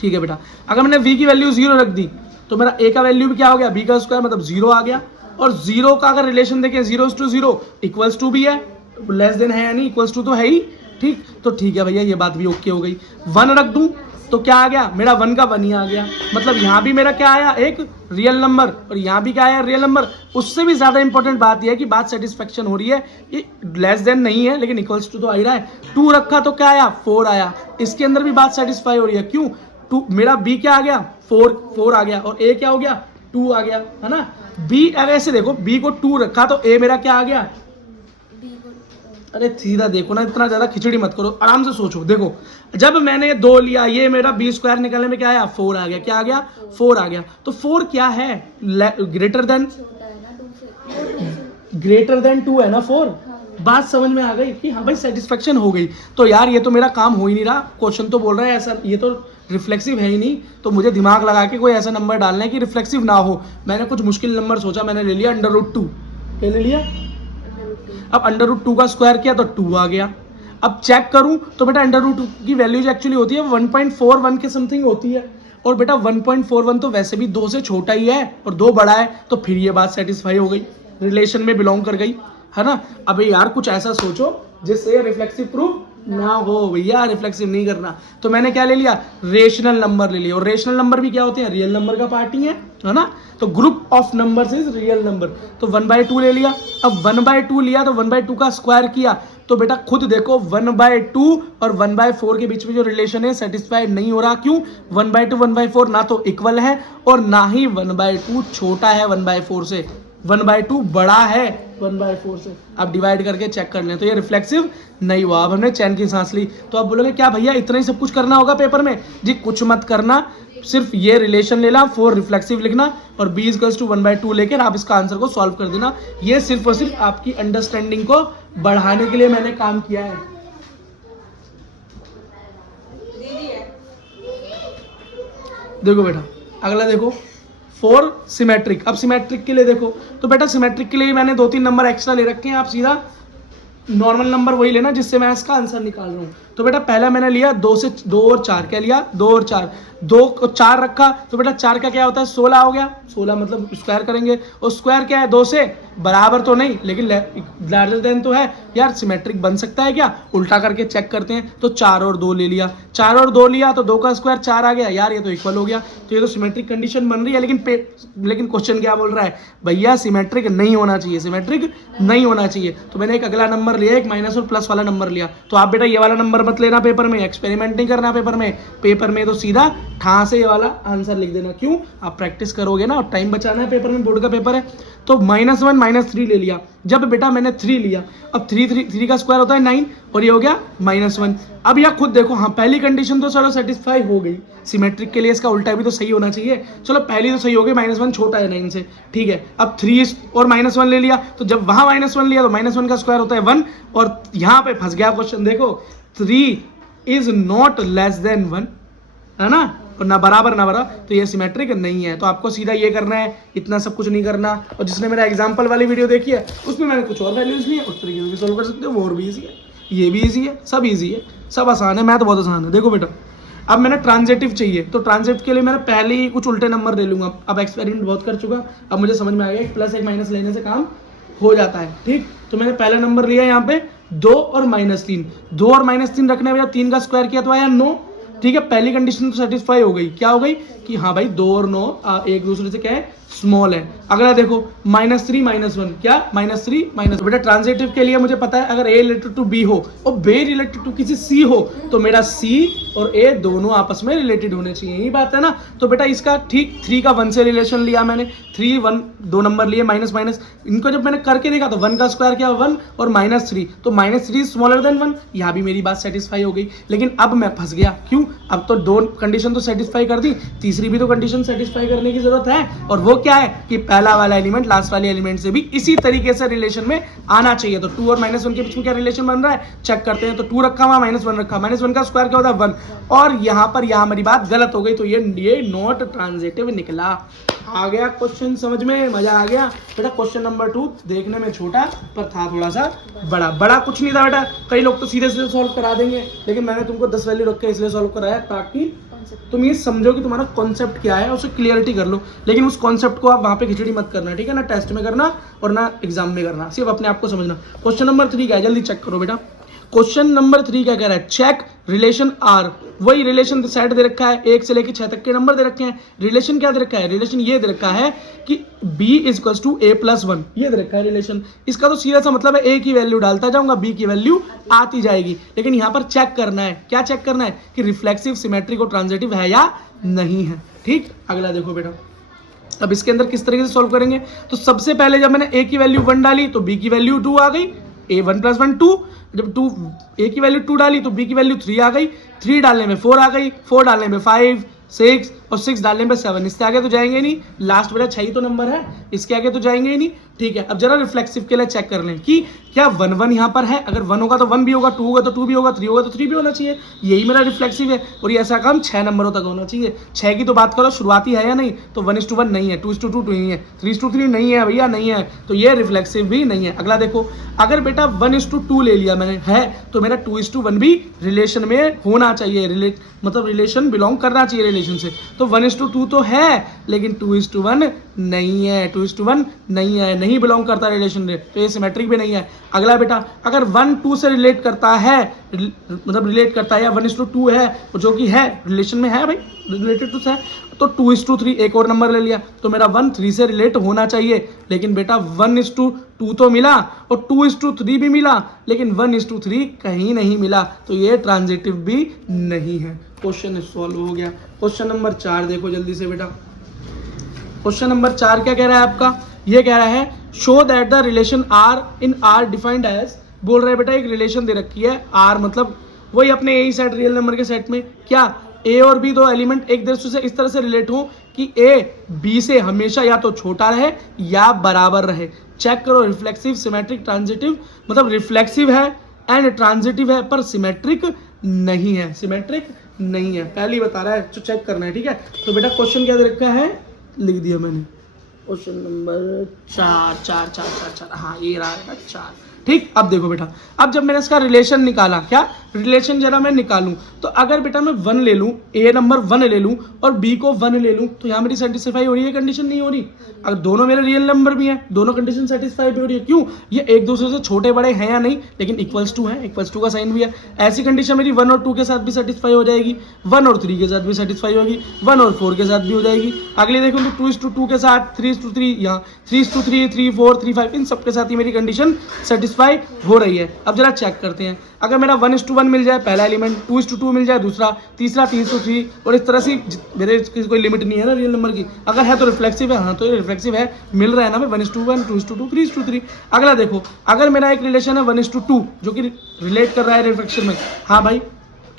ठीक है बेटा, अगर मैंने वी की वैल्यू 0 रख दी तो मेरा ए का वैल्यू भी क्या हो गया, बी का स्क्वायर मतलब 0 आ गया। और 0 का अगर रिलेशन देखें 0:0 इक्वल्स टू भी है, लेस देन है या नहीं, इक्वल्स टू तो है ही। ठीक, तो ठीक है भैया, ये बात भी ओके हो गई। 1 रख दूं तो क्या आ गया, मेरा 1 का 1 ही आ गया। मतलब यहाँ भी मेरा क्या आया, एक रियल नंबर, और यहाँ भी क्या आया, रियल नंबर। उससे भी ज्यादा इंपॉर्टेंट बात यह है कि बात सेटिस्फेक्शन हो रही है, ये लेस देन नहीं है लेकिन इक्वल्स टू तो आ ही रहा है। 2 रखा तो क्या आया, 4 आया। इसके अंदर भी बात सेटिस्फाई हो रही है, क्यों, 2 मेरा बी क्या आ गया, 4 आ गया, और ए क्या हो गया, 2 आ गया, है ना। बी अगर ऐसे देखो, बी को 2 रखा तो ए मेरा क्या आ गया, अरे सीधा देखो ना, इतना ज्यादा खिचड़ी मत करो, आराम से सोचो। देखो, जब मैंने 2 लिया, ये मेरा बी स्क्वायर निकालने में क्या आया, 4 आ गया। क्या आ गया, 4 आ गया। तो 4 क्या है, ग्रेटर देन 2 है ना 4। बात समझ में आ गई कि हाँ भाई सेटिस्फेक्शन हो गई। तो यार ये तो मेरा काम हो ही नहीं रहा, क्वेश्चन तो बोल रहा है ऐसा, ये तो रिफ्लेक्सिव है ही नहीं, तो मुझे दिमाग लगा के कोई ऐसा नंबर डालना है कि रिफ्लेक्सिव ना हो। मैंने कुछ मुश्किल नंबर सोचा, मैंने ले लिया √2। क्या ले लिया, अब √2 का स्क्वायर किया तो 2 आ गया। अब चेक करूं तो बेटा √2 की वैल्यूज एक्चुअली होती है 1.41 के समथिंग होती है, और बेटा 1.41 तो वैसे भी 2 से छोटा ही है और 2 बड़ा है, तो फिर ये बात सेटिस्फाई हो गई, रिलेशन में बिलोंग कर गई, है ना। अब यार कुछ ऐसा सोचो जिससे रिफ्लेक्सिव प्रूफ ना हो, भैया रिफ्लेक्सिव नहीं करना। तो मैंने क्या ले लिया, रेशनल नंबर ले लिया, और रेशनल नंबर भी क्या होते हैं, रियल नंबर का पार्ट ही है ना। तो group of numbers is real number, तो 1/2 ले लिया। अब 1/2 लिया तो 1/2 का स्क्वायर किया, तो बेटा खुद देखो 1/2 और 1/4 के बीच में जो रिलेशन है सेटिस्फाइड नहीं हो रहा। क्यों, 1/2 1/4 ना तो इक्वल है और ना ही 1/2 छोटा है 1/4 से, 1/2 बड़ा है 1/4 से। आप डिवाइड करके चेक कर लें, तो ये रिफ्लेक्सिव नहीं हुआ। अब हमने चैन की सांस ली। तो आप बोलोगे क्या भैया इतना ही सब कुछ करना होगा पेपर में, जी कुछ मत करना, सिर्फ ये रिलेशन लेना, 4 रिफ्लेक्सिव लिखना और b = 1/2 लेकर आप इसका आंसर को सॉल्व कर देना। ये सिर्फ और सिर्फ आपकी अंडरस्टैंडिंग को बढ़ाने के लिए मैंने काम किया है। देखो बेटा, अगला देखो 4 सिमेट्रिक। अब सिमेट्रिक के लिए देखो, तो बेटा सिमेट्रिक के लिए मैंने 2-3 नंबर एक्स्ट्रा ले रखे हैं, आप सीधा नॉर्मल नंबर वही लेना जिससे मैं इसका आंसर निकाल रहा हूँ। तो बेटा पहला मैंने लिया 2 और 4, क्या लिया 2 और 4, 2 को 4 रखा, तो बेटा 4 का क्या होता है 16 हो गया। 16 मतलब स्क्वायर करेंगे, और स्क्वायर क्या है 2 से बराबर तो नहीं लेकिन लार्जर देन तो है। यार सिमेट्रिक बन सकता है क्या, उल्टा करके चेक करते हैं। तो 4 और 2 ले लिया, 4 और 2 लिया तो 2 का स्क्वायर 4 आ गया। यार ये तो इक्वल हो गया, तो ये तो सिमेट्रिक कंडीशन बन रही है। लेकिन क्वेश्चन क्या बोल रहा है, भैया सिमेट्रिक नहीं होना चाहिए, सिमेट्रिक नहीं होना चाहिए। तो मैंने एक अगला नंबर लिया, एक माइनस और प्लस वाला नंबर लिया। तो आप बेटा ये वाला नंबर मत लेना पेपर में, एक्सपेरिमेंट नहीं करना पेपर में तो सीधा ठां से ये वाला आंसर लिख देना। क्यों, आप प्रैक्टिस करोगे ना, और टाइम बचाना है, पेपर में बोर्ड का पेपर है। तो -1 -3 ले लिया। जब बेटा मैंने 3 लिया, अब 3 का स्क्वायर होता है 9 और ये हो गया -1। अब यह खुद देखो, हाँ पहली कंडीशन तो चलो सेटिस्फाई हो गई, सिमेट्रिक के लिए इसका उल्टा भी तो सही होना चाहिए। चलो पहली तो सही हो गई, -1 छोटा है 9 से, ठीक है। अब 3 और -1 ले लिया, तो जब वहां -1 लिया तो -1 का स्क्वायर होता है 1, और यहाँ पे फंस गया क्वेश्चन। देखो 3 इज नॉट लेस देन 1, है ना, और ना बराबर ना बराबर, तो ये सिमेट्रिक नहीं है। तो आपको सीधा ये करना है, इतना सब कुछ नहीं करना। और जिसने मेरा एग्जांपल वाली वीडियो देखी है उसमें मैंने कुछ और वैल्यूज ली है, उस तरीके से भी सोल्व कर सकते हो, वो और भी ईजी है, ये भी ईजी है, सब ईजी है, सब आसान है, मैथ बहुत आसान है। देखो बेटा अब मैंने ट्रांजिटिव चाहिए, तो ट्रांजिटिव के लिए मैंने पहले ही कुछ उल्टे नंबर ले लूंगा। अब एक्सपेरिमेंट बहुत कर चुका, अब मुझे समझ में आ गया 1 + 1 - लेने से काम हो जाता है, ठीक। तो मैंने पहला नंबर लिया यहाँ पे 2 और -3, 2 और -3 रखने में 3 का स्क्वायर किया तो आया 9। ठीक है, पहली कंडीशन तो सेटिस्फाई हो गई। क्या हो गई कि हाँ भाई 2 और 9 एक दूसरे से क्या है, स्मॉल है। अगला देखो -3 -1, क्या -3 -1। बेटा ट्रांजिटिव के लिए मुझे पता है अगर A रिलेटेड टू B हो और B रिलेटेड टू किसी C हो तो मेरा C और A दोनों आपस में रिलेटेड होने चाहिए, यही बात है ना। तो बेटा इसका ठीक 3 का 1 से रिलेशन लिया मैंने, 3 1 दो नंबर लिए माइनस माइनस, इनको जब मैंने करके देखा तो 1 का स्क्वायर क्या 1 और -3, तो -3 स्मॉलर देन 1। यहाँ भी मेरी बात सेटिस्फाई हो गई, लेकिन अब मैं फंस गया। क्यों? अब तो 2 कंडीशन तो सेटिस्फाई कर दी, तीसरी भी तो कंडीशन सेटिस्फाई करने की जरूरत है, और वो क्या है कि पहला वाला एलिमेंट लास्ट वाले एलिमेंट से भी इसी तरीके से रिलेशन में आना चाहिए। तो 2 और -1 के बीच में क्या रिलेशन बन रहा है, चेक करते हैं। तो 2 रखा हुआ, -1 रखा, -1 का स्क्वायर क्या होता है 1, और यहाँ मेरी बात गलत हो गई, तो ये नॉट ट्रांजिटिव निकला। आ गया क्वेश्चन समझ में, मजा आ गया बेटा। क्वेश्चन नंबर 2 देखने में छोटा पर था थोड़ा सा बड़ा कुछ नहीं था बेटा। कई लोग तो सीधे सीधे सॉल्व करा देंगे, लेकिन मैंने तुमको 10 वैल्यू रख के इसलिए सॉल्व कराया ताकि तुम ये समझो कि तुम्हारा कॉन्सेप्ट क्या है, उसे क्लियरिटी कर लो। लेकिन उस कॉन्सेप्ट को आप वहां पे खिचड़ी मत करना, ठीक है ना, टेस्ट में करना और ना एग्जाम में करना, सिर्फ अपने आप को समझना। क्वेश्चन नंबर 3 क्या है, जल्दी चेक करो बेटा। क्वेश्चन नंबर 3 क्या कह रहा है, चेक रिलेशन आर। वही रिलेशन सेट दे रखा है, 1 से लेकर 6 तक के नंबर दे रखे हैं। रिलेशन क्या दे रखा है, रिलेशन ये दे रखा है कि b = a+1, ये दे रखा है रिलेशन। इसका तो सीधा सा मतलब है a की वैल्यू डालता जाऊंगा, b की वैल्यू आती जाएगी। लेकिन यहाँ पर चेक करना है, क्या चेक करना है कि रिफ्लेक्सिव सिमेट्रिक और ट्रांजिटिव है या नहीं है। ठीक, अगला देखो बेटा। अब इसके अंदर किस तरीके से सॉल्व करेंगे, तो सबसे पहले जब मैंने a की वैल्यू 1 डाली तो b की वैल्यू 2 आ गई, a 1 + 1 2। जब a की वैल्यू 2 डाली तो b की वैल्यू 3 आ गई, 3 डालने में 4 आ गई, 4 डालने में 5 6 और 6 डालने में 7। इससे आगे तो जाएंगे नहीं, लास्ट बेटा 6 ही तो नंबर है, इसके आगे तो जाएंगे ही नहीं। ठीक है, अब जरा रिफ्लेक्सिव के लिए चेक कर लें कि क्या 1 1 यहाँ पर है। अगर 1 होगा तो 1 भी होगा, 2 होगा तो 2 भी होगा, 3 होगा तो 3 भी होना चाहिए। यही मेरा रिफ्लेक्सिव है, और ये ऐसा काम 6 नंबरों तक होना चाहिए। 6 की तो बात करो, शुरुआती है या नहीं, तो 1:1 नहीं है, 2:2 नहीं है, 3:3 नहीं है भैया, नहीं है, तो ये रिफ्लेक्सिव भी नहीं है। अगला देखो, अगर बेटा 1:2 ले लिया मैंने है, तो मेरा 2:1 भी रिलेशन में होना चाहिए, मतलब रिलेशन बिलोंग करना चाहिए रिलेशन से। तो 1:2 तो है, लेकिन 2:1 नहीं है, 2:1 नहीं है, नहीं बिलोंग करता रिलेशन में, तो ये सिमेट्रिक भी नहीं है। अगला बेटा, अगर 1 2 से रिलेट करता है, मतलब रिलेट करता है या 1:2 है, जो कि है रिलेशन में है भाई, रिलेटेड टू है, तो 2:3 एक और नंबर ले लिया, तो मेरा 1 3 से रिलेट होना चाहिए। लेकिन बेटा 1:2 तो मिला और 2:3 भी मिला, लेकिन 1:3 कहीं नहीं मिला, तो ये ट्रांजिटिव भी नहीं है। क्वेश्चन सॉल्व हो गया। क्वेश्चन नंबर 4 देखो जल्दी से बेटा। क्वेश्चन नंबर 4 क्या कह रहा है आपका, ये कह रहा है show that the relation R in R defined as. बोल रहे हैं बेटा एक रिलेशन दे रखी है आर, मतलब वही अपने ए सेट रियल नंबर के सेट में क्या ए और बी दो एलिमेंट एक दूसरे से इस तरह से रिलेट हो कि ए बी से हमेशा या तो छोटा रहे या बराबर रहे। चेक करो, रिफ्लेक्सिव सिमेट्रिक ट्रांजिटिव, मतलब रिफ्लेक्सिव है एंड ट्रांजिटिव है पर सिमेट्रिक नहीं है, सिमेट्रिक नहीं है, पहले बता रहा है, तो चेक करना है। ठीक है, तो बेटा क्वेश्चन क्या दे रखा है, लिख दिया मैंने, क्वेश्चन नंबर 4 हाँ ये रहा है 4। ठीक, अब देखो बेटा, अब जब मैंने इसका रिलेशन निकाला, क्या रिलेशन जरा मैं निकालूं, तो अगर बेटा मैं 1 ले लूं, ए नंबर 1 ले लूं और बी को 1 ले लूं, तो यहाँ मेरी सेटिस्फाई हो रही है, कंडीशन नहीं हो रही। अगर दोनों मेरे रियल नंबर भी हैं, दोनों कंडीशन सेटिस्फाई भी हो रही है। क्यों? ये एक दूसरे से छोटे बड़े हैं या नहीं, लेकिन इक्वल्स है, इक्वल्स टू का साइन भी है। ऐसी कंडीशन मेरी 1 और 2 के साथ भी सेटिस्फाई हो जाएगी, 1 और 3 के साथ भी सेटिस्फाई होगी, 1 और 4 के साथ भी हो जाएगी। अगले देखो तो 2:2 के साथ, 3:3, यहाँ 3:3, 3 4 3 5, इन सबके साथ ही मेरी कंडीशन सेटिस्फाई हो रही है। अब जरा चेक करते हैं, अगर मेरा 1:1 मिल जाए पहला एलिमेंट, 2:2 मिल जाए दूसरा, तीसरा 3:3, और इस तरह से मेरे कोई लिमिट नहीं है ना रियल नंबर की। अगर है तो रिफ्लेक्सिव है, हाँ तो ये रिफ्लेक्सिव है, मिल रहा है ना मैं 1:1, 2:2, 3:3। अगला देखो, अगर मेरा एक रिलेशन है 1:2 जो कि रिलेट कर रहा है रिफ्लेक्शन में, हाँ भाई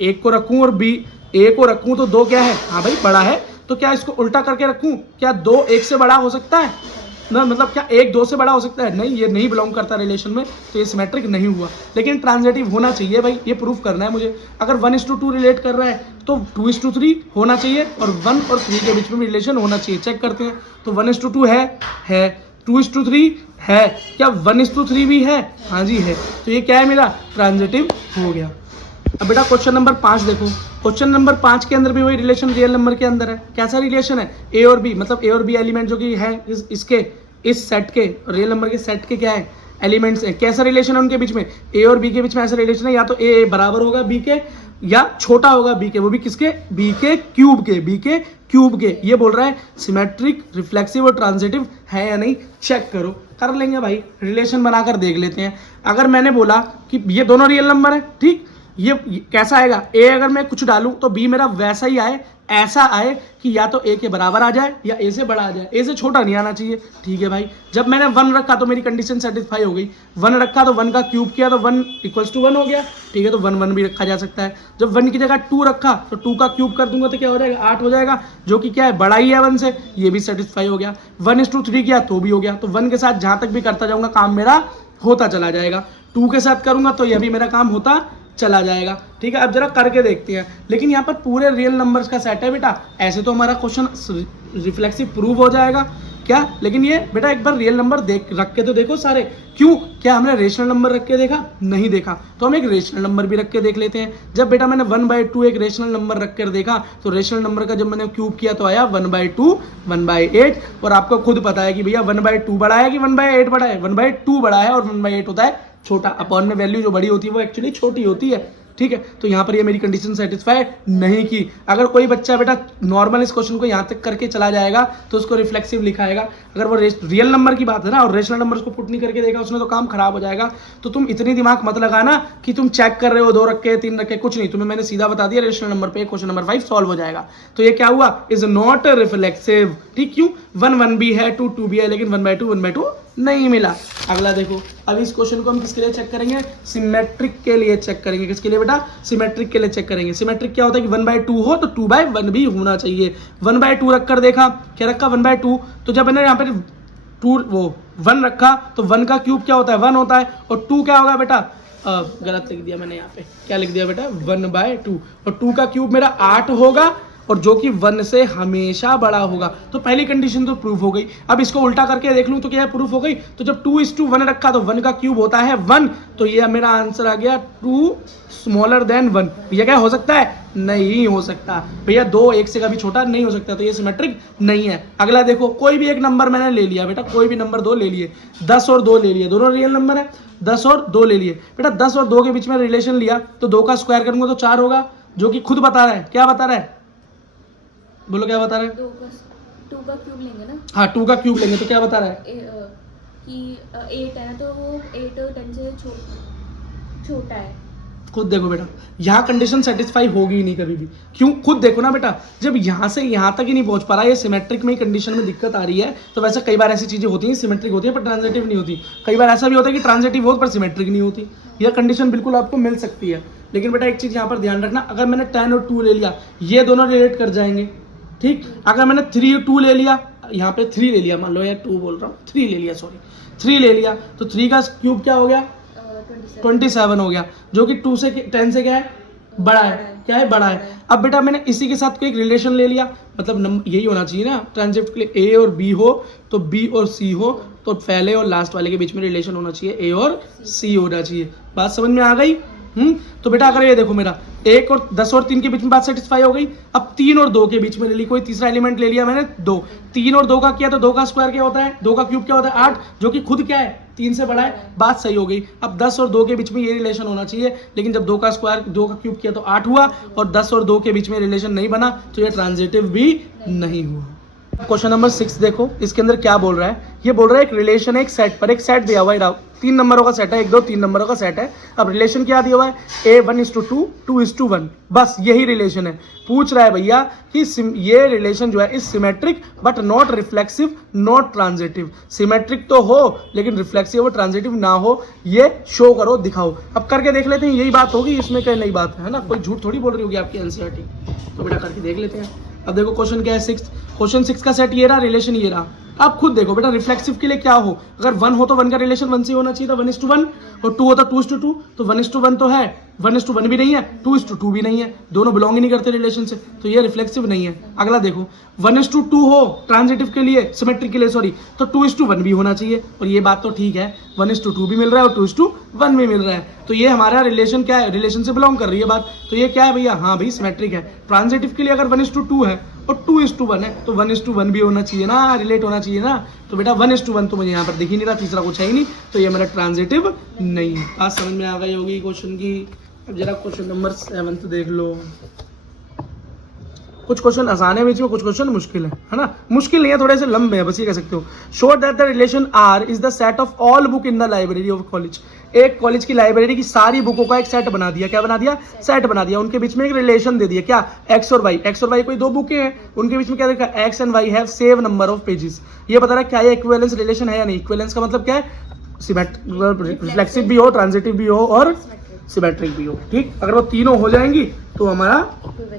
एक को रखूँ और बी ए को रखूँ तो 2 क्या है, हाँ भाई बड़ा है, तो क्या इसको उल्टा करके रखूँ, क्या 2 1 से बड़ा हो सकता है ना, मतलब क्या 1 2 से बड़ा हो सकता है, नहीं, ये नहीं बिलोंग करता रिलेशन में, तो ये सिमेट्रिक नहीं हुआ। लेकिन ट्रांजिटिव होना चाहिए भाई, ये प्रूफ करना है मुझे। अगर 1:2 रिलेट कर रहा है तो 2:3 होना चाहिए, और 1 और 3 के बीच में रिलेशन होना चाहिए। चेक करते हैं, तो 1:2 है 2:3 है, क्या 1:3 भी है, हाँ जी है, तो ये क्या है मेरा ट्रांजिटिव हो गया। अब बेटा क्वेश्चन नंबर 5 देखो, क्वेश्चन नंबर 5 के अंदर भी वही रिलेशन रियल नंबर के अंदर है। कैसा रिलेशन है, ए और बी, मतलब ए और बी एलिमेंट जो कि है इसके इस सेट के रियल नंबर के सेट के क्या है, एलिमेंट्स हैं, कैसा रिलेशन है उनके बीच में, ए और बी के बीच में ऐसा रिलेशन है, या तो ए बराबर होगा बी के या छोटा होगा बी के, वो भी किसके, बी के क्यूब के। ये बोल रहा है सिमेट्रिक, रिफ्लेक्सिव और ट्रांजिटिव है या नहीं, चेक करो। कर लेंगे भाई, रिलेशन बनाकर देख लेते हैं। अगर मैंने बोला कि ये दोनों रियल नंबर है, ठीक, ये कैसा आएगा, ए अगर मैं कुछ डालूं तो बी मेरा वैसा ही आए, ऐसा आए कि या तो ए के बराबर आ जाए या ए से बड़ा आ जाए, ए से छोटा नहीं आना चाहिए। ठीक है भाई, जब मैंने 1 रखा तो मेरी कंडीशन सेटिस्फाई हो गई। 1 रखा तो 1 का क्यूब किया तो 1 = 1 हो गया। ठीक है, तो 1 1 भी रखा जा सकता है। जब 1 की जगह 2 रखा तो 2 का क्यूब कर दूंगा तो क्या हो जाएगा, 8 हो जाएगा, जो कि क्या है, बड़ा ही है 1 से, ये भी सेटिस्फाई हो गया। 1:3 किया तो भी हो गया। तो 1 के साथ जहां तक भी करता जाऊंगा काम मेरा होता चला जाएगा, 2 के साथ करूंगा तो यह भी मेरा काम होता चला जाएगा। ठीक है, अब जरा करके देखते हैं। लेकिन यहाँ पर पूरे रियल नंबर्स का सेट है बेटा, ऐसे तो हमारा क्वेश्चन रिफ्लेक्सिव प्रूव हो जाएगा क्या। लेकिन ये बेटा एक बार रियल नंबर देख रख के तो देखो सारे। क्यों, क्या हमने रेशनल नंबर रख के देखा, नहीं देखा, तो हम एक रेशनल नंबर भी रख के देख लेते हैं। जब बेटा मैंने 1/2 एक रेशनल नंबर रख कर देखा तो रेशनल नंबर का जब मैंने क्यूब किया तो आया 1/2 1/8। और आपको खुद पता है कि भैया 1/2 बड़ा है कि 1/8 बड़ा है, 1/2 बड़ा है और 1/8 होता है छोटा। अपॉन में वैल्यू जो बड़ी होती है वो एक्चुअली छोटी होती है। ठीक है, तो यहाँ पर ये मेरी कंडीशन सेटिस्फाई नहीं की। अगर कोई बच्चा बेटा नॉर्मल इस क्वेश्चन को यहाँ तक करके चला जाएगा तो उसको रिफ्लेक्सिव लिखाएगा। अगर वो रियल नंबर की बात है ना और रेशनल नंबर को पुट नहीं करके देखा उसने तो काम खराब हो जाएगा। तो तुम इतनी दिमाग मत लगाना कि तुम चेक कर रहे हो 2 रखे 3 रखे, कुछ नहीं, तुम्हें मैंने सीधा बता दिया रेशनल नंबर पे क्वेश्चन नंबर 5 सॉल्व हो जाएगा। तो ये क्या हुआ, इज नॉट रिफ्लेक्सिव। ठीक, क्यों, 1 1 भी है, 2 2 भी है, लेकिन 1/2 नहीं मिला। अगला देखो, अब इस क्वेश्चन को हम किसके लिए चेक करेंगे, सिमेट्रिक के लिए चेक करेंगे। किसके लिए बेटा, सिमेट्रिक के लिए चेक करेंगे। सिमेट्रिक क्या होता है कि 1/2 हो तो 2/1 भी होना चाहिए। 1/2 रख कर देखा, क्या रखा 1/2, तो जब मैंने यहाँ पे 1 रखा तो 1 का क्यूब क्या होता है, 1 होता है, और 2 क्या होगा बेटा, गलत लिख दिया मैंने, यहाँ पे क्या लिख दिया बेटा, 1/2, और 2 का क्यूब मेरा 8 होगा और जो कि 1 से हमेशा बड़ा होगा। तो पहली कंडीशन तो प्रूफ हो गई। अब इसको उल्टा करके देख लूं तो क्या है, प्रूफ हो गई। तो जब 2:1 रखा तो 1 का क्यूब होता है 1, तो ये मेरा आंसर आ गया 2 स्मॉलर देन 1। ये क्या हो सकता है, नहीं हो सकता भैया, 2 1 से कभी छोटा नहीं हो सकता, तो ये सिमेट्रिक नहीं है। अगला देखो, कोई भी एक नंबर मैंने ले लिया बेटा, कोई भी नंबर 2 ले लिए, 10 और 2 ले लिए, दोनों रियल नंबर है, 10 और 2 ले लिए बेटा। 10 और 2 के बीच में रिलेशन लिया तो 2 का स्क्वायर करूंगा तो 4 होगा, जो कि खुद बता रहा है, क्या बता रहा है, बोलो क्या बता रहा है, 2 का क्यूब लेंगे ना, हाँ 2 का क्यूब लेंगे तो क्या बता रहा है कि 8 है तो वो 8 और 10 से छोटा है। खुद देखो बेटा, यहाँ कंडीशन सेटिस्फाई होगी ही नहीं कभी भी। क्यों, खुद देखो ना बेटा, जब यहाँ से यहाँ तक ही नहीं पहुँच पा रहा, ये सिमेट्रिक में ही कंडीशन में दिक्कत आ रही है। तो वैसे कई बार ऐसी चीज़ें होती हैं सिमेट्रिक होती है पर ट्रांजिटिव नहीं होती। कई बार ऐसा भी होता है कि ट्रांजिटिव हो पर सिमेट्रिक नहीं होती। यह कंडीशन बिल्कुल आपको मिल सकती है। लेकिन बेटा एक चीज़ यहाँ पर ध्यान रखना, अगर मैंने 10 और 2 ले लिया, ये दोनों रिलेट कर जाएंगे। ठीक, अगर मैंने 3 2 ले लिया, यहाँ पे 3 ले लिया, मान लो यार 2 बोल रहा हूँ, 3 ले लिया, सॉरी 3 ले लिया, तो 3 का क्यूब क्या हो गया, 27 हो गया, जो कि 2 से 10 से क्या है, बड़ा है, क्या है, बड़ा है। अब बेटा मैंने इसी के साथ कोई एक रिलेशन ले लिया, मतलब यही होना चाहिए ना ट्रांजिटिव के लिए, ए और बी हो तो बी और सी हो, तो पहले और लास्ट वाले के बीच में रिलेशन होना चाहिए, ए और सी होना चाहिए। बात समझ में आ गई। तो बेटा अगर ये देखो मेरा 1 और 10 और 3 के बीच में बात सेटिस्फाई हो गई। अब 3 और 2 के बीच में ले ली, कोई तीसरा एलिमेंट ले लिया मैंने 2, 3 और 2 का किया तो 2 का स्क्वायर क्या होता है, 2 का क्यूब क्या होता है 8, जो कि खुद क्या है 3 से बड़ा है। बात सही हो गई। अब 10 और 2 के बीच में ये रिलेशन होना चाहिए, लेकिन जब 2 का स्क्वायर 2 का क्यूब किया तो 8 हुआ, और 10 और 2 के बीच में रिलेशन नहीं बना तो ये ट्रांजिटिव भी नहीं हुआ। क्वेश्चन नंबर 6 देखो, इसके अंदर क्या बोल रहा है, ये बोल रहा है एक रिलेशन है एक सेट पर, एक सेट दिया हुआ है 3 नंबरों का सेट है, 1 2 3 नंबरों का सेट है। अब रिलेशन क्या दिया हुआ है, A1:2 2:1, बस यही रिलेशन है। पूछ रहा है भैया कि ये रिलेशन जो है इस symmetric but not reflexive not transitive. Symmetric तो हो लेकिन रिफ्लेक्सिव और ट्रांजिटिव ना हो, ये शो करो, दिखाओ। अब करके देख लेते हैं, यही बात होगी, इसमें कहीं नई बात है ना, कोई झूठ थोड़ी बोल रही होगी आपकी एनसीईआरटी। तो बेटा करके देख लेते हैं। अब देखो क्वेश्चन क्या है 6, क्वेश्चन 6 का सेट ये रहा, रिलेशन ये रहा। आप खुद देखो बेटा, रिफ्लेक्सिव के लिए क्या हो, अगर 1 हो तो 1 का रिलेशन 1 से होना चाहिए था, 1:1, और 2 हो तो 2:2, तो 1:1 तो है, 1:1 भी नहीं है, 2:2 भी नहीं है, दोनों बिलोंग ही नहीं करते रिलेशन से, तो ये रिफ्लेक्सिव नहीं है। अगला देखो 1:2 हो ट्रांजिटिव के लिए, सिमेट्रिक के लिए सॉरी, तो 2:1 भी होना चाहिए, और ये बात तो ठीक है, 1:2 भी मिल रहा है और 2:1 भी मिल रहा है, तो ये हमारा रिलेशन क्या है, रिलेशन से बिलोंग कर रही है बात। तो ये क्या है भैया, हाँ भाई सिमेट्रिक है। ट्रांजिटिव के लिए अगर 1:2 है और 2:1 है, तो 1:1 भी होना चाहिए ना, रिलेट होना चाहिए ना। तो बेटा 1:1 तो मुझे यहाँ पर दिख ही नहीं रहा, तीसरा कुछ है ही नहीं, तो ये मेरा ट्रांजिटिव नहीं है। बात समझ में आ गई होगी क्वेश्चन की। अब जरा क्वेश्चन नंबर 7 देख लो। कुछ क्वेश्चन आसान है बीच में, कुछ क्वेश्चन मुश्किल है ना। मुश्किल नहीं है, थोड़े से लंबे हैं, बस ये कह सकते हो। Show that the relation R is the set of all book in the library of college. एक कॉलेज की लाइब्रेरी की सारी बुकों का एक सेट बना दिया। क्या बना दिया? सेट बना दिया। उनके बीच में एक रिलेशन दे दिया। क्या? एक्स और वाई। एक्स और वाई कोई दो बुकें हैं, उनके बीच में क्या देखा? X and why have same number of pages. ये बता रहा है क्या ये इक्विवेलेंस रिलेशन है या नहीं। इक्विवेलेंस का मतलब क्या है? रिफ्लेक्सिव भी हो, ट्रांजिटिव भी हो और सिमेट्रिक भी हो। ठीक, अगर वो तीनों हो जाएंगी तो हमारा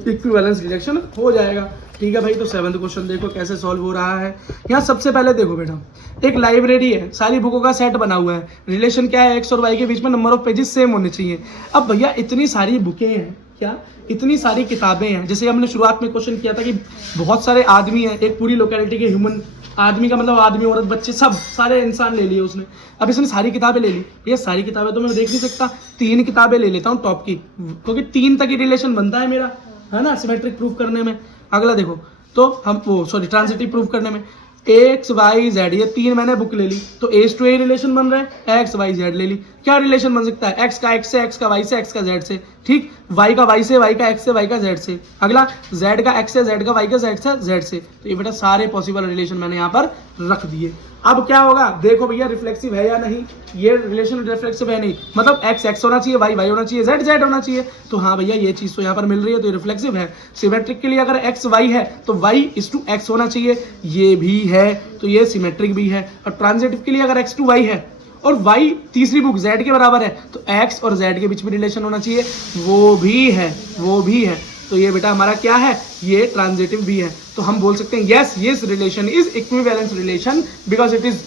इक्विवेलेंस रिलेशन हो जाएगा। ठीक है भाई, तो 7th क्वेश्चन देखो कैसे सॉल्व हो रहा है। यहाँ सबसे पहले देखो बेटा, एक लाइब्रेरी है, सारी बुकों का सेट बना हुआ है, रिलेशन क्या है? एक्स और वाई के बीच में नंबर ऑफ पेजेस सेम होने चाहिए। अब भैया इतनी सारी बुकें हैं, क्या इतनी सारी किताबें हैं, जैसे हमने शुरुआत में क्वेश्चन किया था कि बहुत सारे आदमी हैं, एक पूरी लोकेलिटी के ह्यूमन, आदमी का मतलब आदमी, औरत, बच्चे, सब सारे इंसान ले लिए उसने। अब इसने सारी किताबें ले ली। ये सारी किताबें तो मैं देख नहीं सकता, 3 किताबें ले लेता हूँ टॉप की, क्योंकि 3 तक ही रिलेशन बनता है मेरा, है ना, सिमेट्रिक प्रूफ करने में। अगला देखो, तो हम वो ट्रांजिटिव प्रूफ करने में एक्स वाई जेड, ये 3 मैंने बुक ले ली, तो एस टू ए रिलेशन बन रहा है। एक्स वाई जेड ले ली, क्या रिलेशन बन सकता है? एक्स का एक्स से, एक्स का वाई से, एक्स का जेड से। ठीक, वाई का वाई से, वाई का एक्स से, वाई का जेड से। अगला जेड का एक्स से, जेड का वाई का जेड से, जेड से। तो ये बेटा सारे पॉसिबल रिलेशन मैंने यहाँ पर रख दिए। अब क्या होगा? देखो भैया रिफ्लेक्सिव है या नहीं। ये रिलेशन रिफ्लेक्सिव है नहीं, मतलब एक्स एक्स होना चाहिए, वाई वाई होना चाहिए, जेड जेड होना चाहिए। तो हाँ भैया ये चीज तो यहाँ पर मिल रही है, तो ये रिफ्लेक्सिव है। सिमेट्रिक के लिए अगर एक्स वाई है तो वाई इज टू एक्स होना चाहिए, ये भी है, तो ये सिमेट्रिक भी है। और ट्रांजिटिव के लिए अगर एक्स टू वाई है और y तीसरी बुक z के बराबर है, तो x और z के बीच में रिलेशन होना चाहिए, वो भी है, वो भी है। तो ये बेटा हमारा क्या है? ये ट्रांजिटिव भी है। तो हम बोल सकते हैं yes, this relation is equivalence relation because it is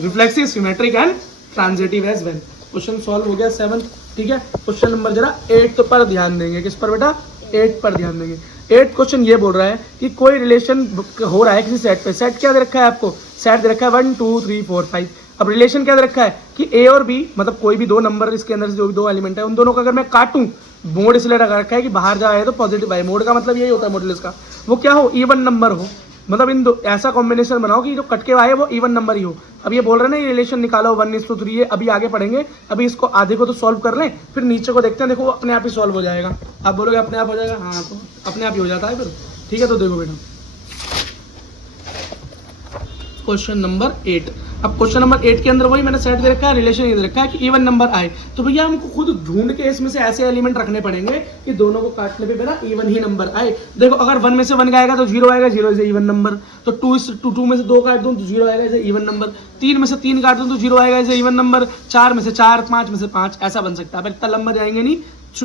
reflexive, symmetric and transitive as well. Question solve हो गया 7। ठीक है, क्वेश्चन नंबर जरा 8 पर ध्यान देंगे। किस पर बेटा? 8 पर ध्यान देंगे। 8 क्वेश्चन ये बोल रहा है कि कोई रिलेशन हो रहा है किसी सेट पे। सेट क्या दे रखा है आपको? सेट दे रखा है 1 2 3 4 5। अब रिलेशन क्या दे रखा है कि ए और बी, मतलब कोई भी 2 नंबर इसके अंदर से जो भी 2 एलिमेंट है, उन दोनों को अगर मैं काटूं, मोड इसलिए लगा रखा है कि बाहर जाए तो पॉजिटिव आए। मोड का मतलब यही होता है मॉडुलस का, वो क्या हो? इवन नंबर हो, मतलब इन दो ऐसा कॉम्बिनेशन बनाओ कि जो कट के आए वो इवन नंबर ही हो। अब ये बोल रहे हैं ना, ये रिलेशन निकालो 1:3 है। अभी आगे पढ़ेंगे, अभी इसको आधे को तो सॉल्व कर लें, फिर नीचे को देखते हैं। देखो अपने आप ही सॉल्व हो जाएगा। आप बोलोगे अपने आप हो जाएगा, हाँ तो अपने आप ही हो जाता है फिर। ठीक है, तो देखो बेटा क्वेश्चन नंबर 8। अब क्वेश्चन नंबर 8 के अंदर वही मैंने सेट दे रखा है, रिलेशन ये दे रखा है कि इवन नंबर आए, तो भैया हमको खुद ढूंढ के इसमें से ऐसे एलिमेंट रखने पड़ेंगे कि दोनों को काटने पे मेरा इवन ही नंबर आए। देखो अगर 1 में से 1 आएगा तो 0 आएगा, 0 इज इवन नंबर। तो 2 में से 2 काट दूं तो 0 आएगा, इज इवन नंबर। 3 में से 3 काट दूं तो 0 आएगा, इज इवन नंबर। 4 में से 4, 5 में से 5, ऐसा बन सकता है। पर इतना लंबा जाएंगे नहीं,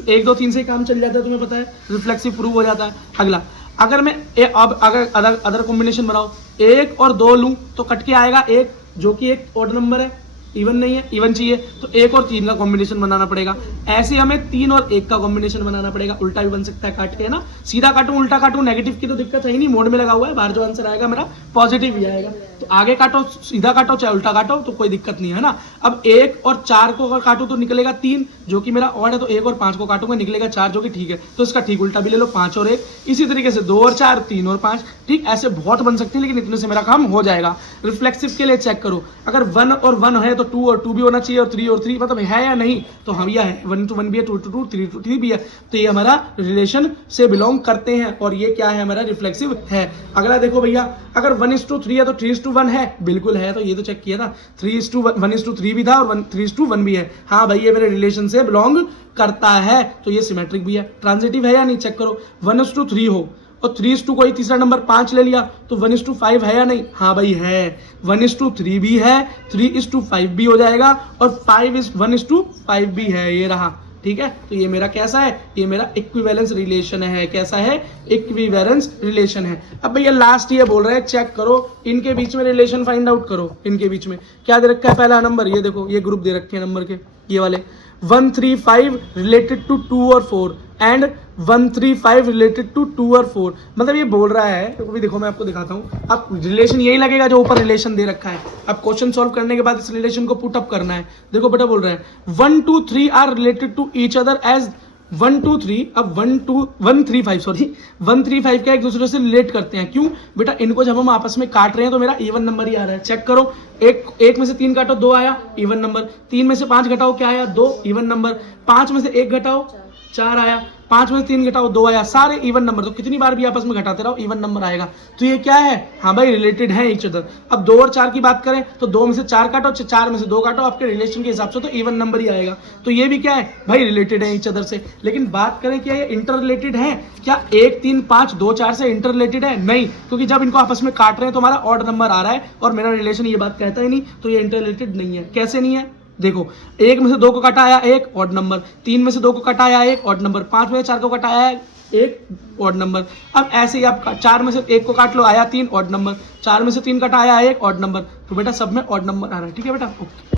1 2 3 से ही काम चल जाता है, तुम्हें पता है, रिफ्लेक्सिव प्रूव हो जाता है। अगला, अगर मैं अब अगर अदर कॉम्बिनेशन बनाओ, 1 और 2 लूं तो कट के आएगा 1, जो कि एक ऑड नंबर है, इवन नहीं है, इवन चाहिए, तो 1 और 3 का कॉम्बिनेशन बनाना पड़ेगा। ऐसे हमें 3 और 1 का कॉम्बिनेशन बनाना पड़ेगा। उल्टा भी बन सकता है काट के, है ना, सीधा काटूं उल्टा काटूं, नेगेटिव की तो दिक्कत है ही नहीं, मोड में लगा हुआ है, बाहर जो आंसर आएगा मेरा पॉजिटिव ही आएगा। तो आगे काटो, सीधा काटो, चाहे उल्टा काटो, तो कोई दिक्कत नहीं है ना। अब 1 और 4 को अगर काटो तो निकलेगा 3, जो कि मेरा ऑड है, तो 1 और 5 को काटूंगा, निकलेगा 4, जो कि ठीक है। तो इसका ठीक उल्टा भी ले लो, 5 और 1। इसी तरीके से 2 और 4, 3 और 5। ठीक, ऐसे बहुत बन सकते हैं, लेकिन इतने से मेरा काम हो जाएगा। रिफ्लेक्सिव के लिए चेक करो, अगर 1 और 1 है तो 2 और 2 भी होना चाहिए, और 3 और 3, मतलब है या नहीं, तो हम यह है 1 to 1 भी है, 2 to 2, 3 to 3 भी है, तो ये हमारा रिलेशन से बिलोंग करते हैं, और ये क्या है? हमारा रिफ्लेक्सिव है। अगला देखो भैया, अगर 1:3 है तो 3:1 है, बिल्कुल है, तो ये तो चेक किया था। 1:3 भी था और 3:1 भी है। हाँ भाई, ये मेरे रिलेशन से बिलोंग करता है, तो ये सिमेट्रिक भी है। ट्रांजिटिव है या नहीं, चेक करो। 1:3 हो और 3:2 कोई तीसरा नंबर 5 ले लिया, तो 1:5 है या नहीं? हाँ भाई है, 1:3 भी है, 3:5 भी हो जाएगा, और 1:5 भी है, ये रहा। ठीक है, तो ये मेरा कैसा है? ये मेरा इक्विवेलेंस रिलेशन है। कैसा है? इक्विवेलेंस रिलेशन है। अब भैया लास्ट ये बोल रहे हैं चेक करो, इनके बीच में रिलेशन फाइंड आउट करो। इनके बीच में क्या दे रखा है? पहला नंबर, ये देखो, ये ग्रुप दे रखे हैं नंबर के, ये वाले 135 रिलेटेड टू 2 और 4 एंड 135 रिलेटेड टू 2 और 4। मतलब ये बोल रहा है, तो देखो मैं आपको दिखाता हूँ, अब रिलेशन यही लगेगा जो ऊपर रिलेशन दे रखा है। अब क्वेश्चन सॉल्व करने के बाद इस रिलेशन को पुट अप करना है। देखो बेटा बोल रहा है 1 2 3 are related to each other as 1 2 3 अब 1 3 5 सॉरी 1 3 5 का एक दूसरे से रिलेट करते हैं। क्यों बेटा, इनको जब हम आपस में काट रहे हैं तो मेरा इवन नंबर ही आ रहा है। चेक करो, एक में से 3 काटो 2 आया इवन नंबर, 3 में से 5 घटाओ क्या आया 2 इवन नंबर, 5 में से 1 घटाओ 4 आया, 5 में से 3 घटाओ 2 आया, सारे इवन नंबर। तो कितनी बार भी आपस में घटाते रहो इवन नंबर आएगा। तो ये क्या है, हाँ भाई रिलेटेड है ईच अदर। अब 2 और 4 की बात करें तो 2 में से 4 काटो, 4 में से 2 काटो, आपके रिलेशन के हिसाब से तो इवन नंबर ही आएगा। तो ये भी क्या है भाई, रिलेटेड है ईच अदर से। लेकिन बात करें क्या ये इंटर रिलेटेड है क्या, 1 3 5 2 4 से इंटर रिलेटेड है? नहीं, क्योंकि जब इनको आपस में काट रहे हैं तो हमारा ऑड नंबर आ रहा है और मेरा रिलेशन ये बात कहता ही नहीं, तो ये इंटर रिलेटेड नहीं है। कैसे नहीं है, देखो 1 में से 2 को काटा आया 1 ऑड नंबर, 3 में से 2 को काटा आया 1 ऑड नंबर, 5 में से 4 को काटा आया 1 ऑड नंबर। अब ऐसे ही आप 4 में से 1 को काट लो आया 3 ऑड नंबर, 4 में से 3 काटा आया 1 ऑड नंबर। तो बेटा सब में ऑड नंबर आ रहा है। ठीक है बेटा, ओके।